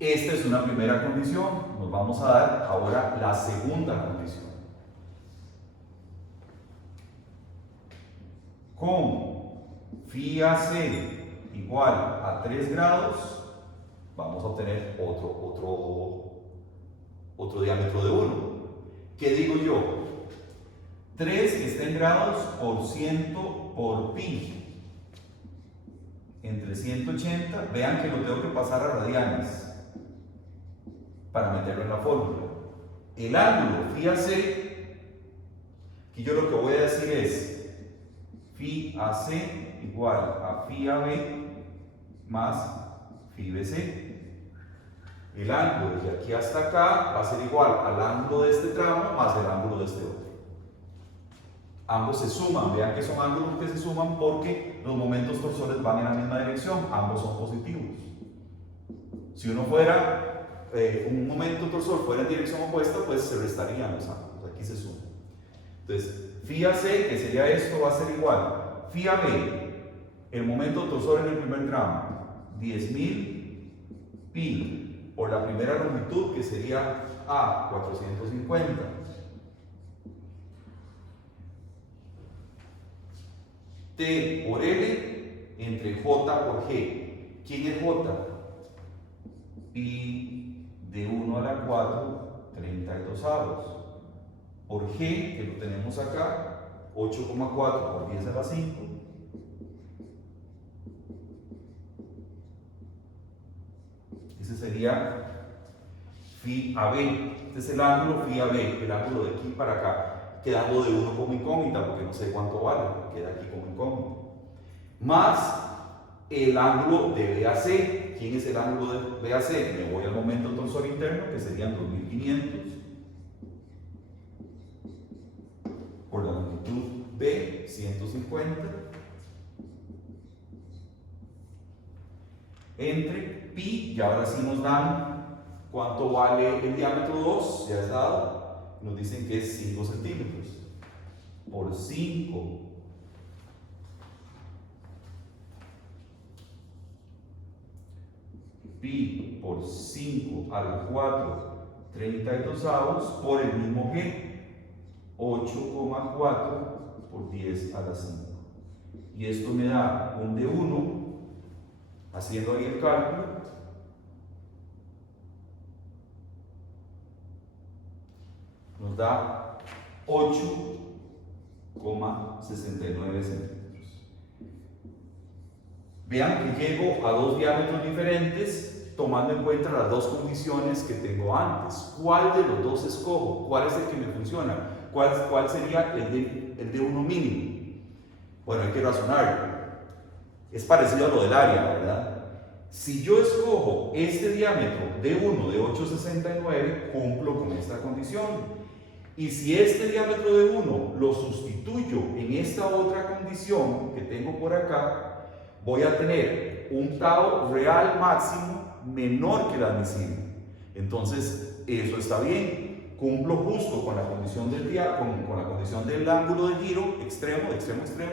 esta es una primera condición. Nos vamos a dar ahora la segunda condición. Con phi AC igual a 3 grados, vamos a obtener otro diámetro de 1. ¿Qué digo yo? 3 que está en grados por 100 por pi entre 180. Vean que lo tengo que pasar a radianes para meterlo en la fórmula. El ángulo phi AC, que yo lo que voy a decir es phi AC igual a phi AB más phi BC. El ángulo de aquí hasta acá va a ser igual al ángulo de este tramo más el ángulo de este otro. Ambos se suman, vean que son ángulos que se suman porque los momentos torsores van en la misma dirección, ambos son positivos. Si uno fuera, un momento torsor fuera en dirección opuesta, pues se restarían los ángulos, aquí se suman. Entonces, phi AC, que sería esto, va a ser igual. Phi AB, el momento torsor en el primer tramo, 10.000 pi por la primera longitud, que sería A, 450. T por L entre J por G. ¿Quién es J? Pi de 1 a la 4, 32avos. Por G, que lo tenemos acá, 8,4 por 10 a la 5. Ese sería phi AB. Este es el ángulo phi AB, el ángulo de aquí para acá. Quedando de 1 como incógnita, porque no sé cuánto vale, queda aquí como incógnita. Más el ángulo de BAC. ¿Quién es el ángulo de BAC? Me voy al momento torsor interno, que serían 2500 por la longitud B, 150, entre pi, y ahora sí nos dan cuánto vale el diámetro 2, ya es dado. Nos dicen que es 5 centímetros por 5 pi por 5 a la 4, 32avos por el mismo G, 8,4 por 10 a la 5. Y esto me da un de 1, haciendo ahí el cálculo, nos da 8,69 centímetros. Vean que llego a dos diámetros diferentes tomando en cuenta las dos condiciones que tengo antes. ¿Cuál de los dos escojo? ¿Cuál es el que me funciona? ¿Cuál sería el de 1 mínimo? Bueno, hay que razonar. Es parecido a lo del área, ¿verdad? Si yo escojo este diámetro de 1 de 8,69, cumplo con esta condición. Y si este diámetro de 1 lo sustituyo en esta otra condición que tengo por acá, voy a tener un tau real máximo menor que el admisible. Entonces, eso está bien. Cumplo justo con la condición con la condición del ángulo de giro extremo, de extremo a extremo,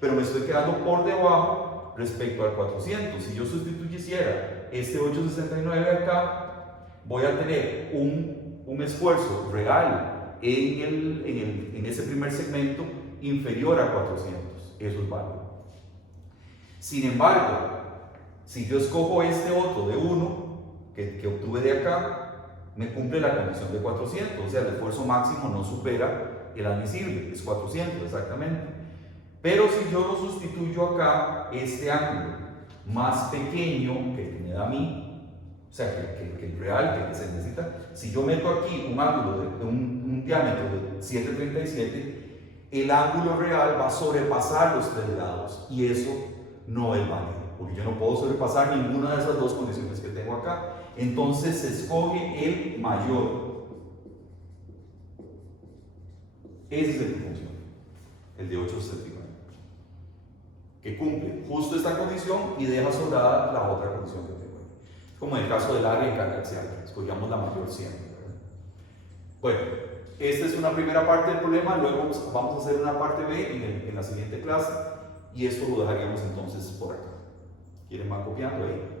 pero me estoy quedando por debajo respecto al 400. Si yo sustituyera este 869 acá, voy a tener un esfuerzo real en ese primer segmento inferior a 400. Eso es válido. Sin embargo, si yo escojo este otro de 1 que obtuve de acá, me cumple la condición de 400, o sea, el esfuerzo máximo no supera el admisible, es 400 exactamente. Pero si yo lo sustituyo acá, este ángulo más pequeño que el que me da a mí, o sea, que el real, que el que se necesita, si yo meto aquí un ángulo de un diámetro de 737, el ángulo real va a sobrepasar los 3 grados y eso no es válido, porque yo no puedo sobrepasar ninguna de esas dos condiciones que tengo acá. Entonces se escoge el mayor. Ese es el que funciona, el de 869, que cumple justo esta condición y deja sobrada la otra condición que tengo. Como en el caso del área en carga axial, escogíamos la mayor siempre, ¿verdad? Bueno, esta es una primera parte del problema, luego vamos a hacer una parte B en la siguiente clase y esto lo dejaríamos entonces por acá. ¿Quieren más copiando ahí?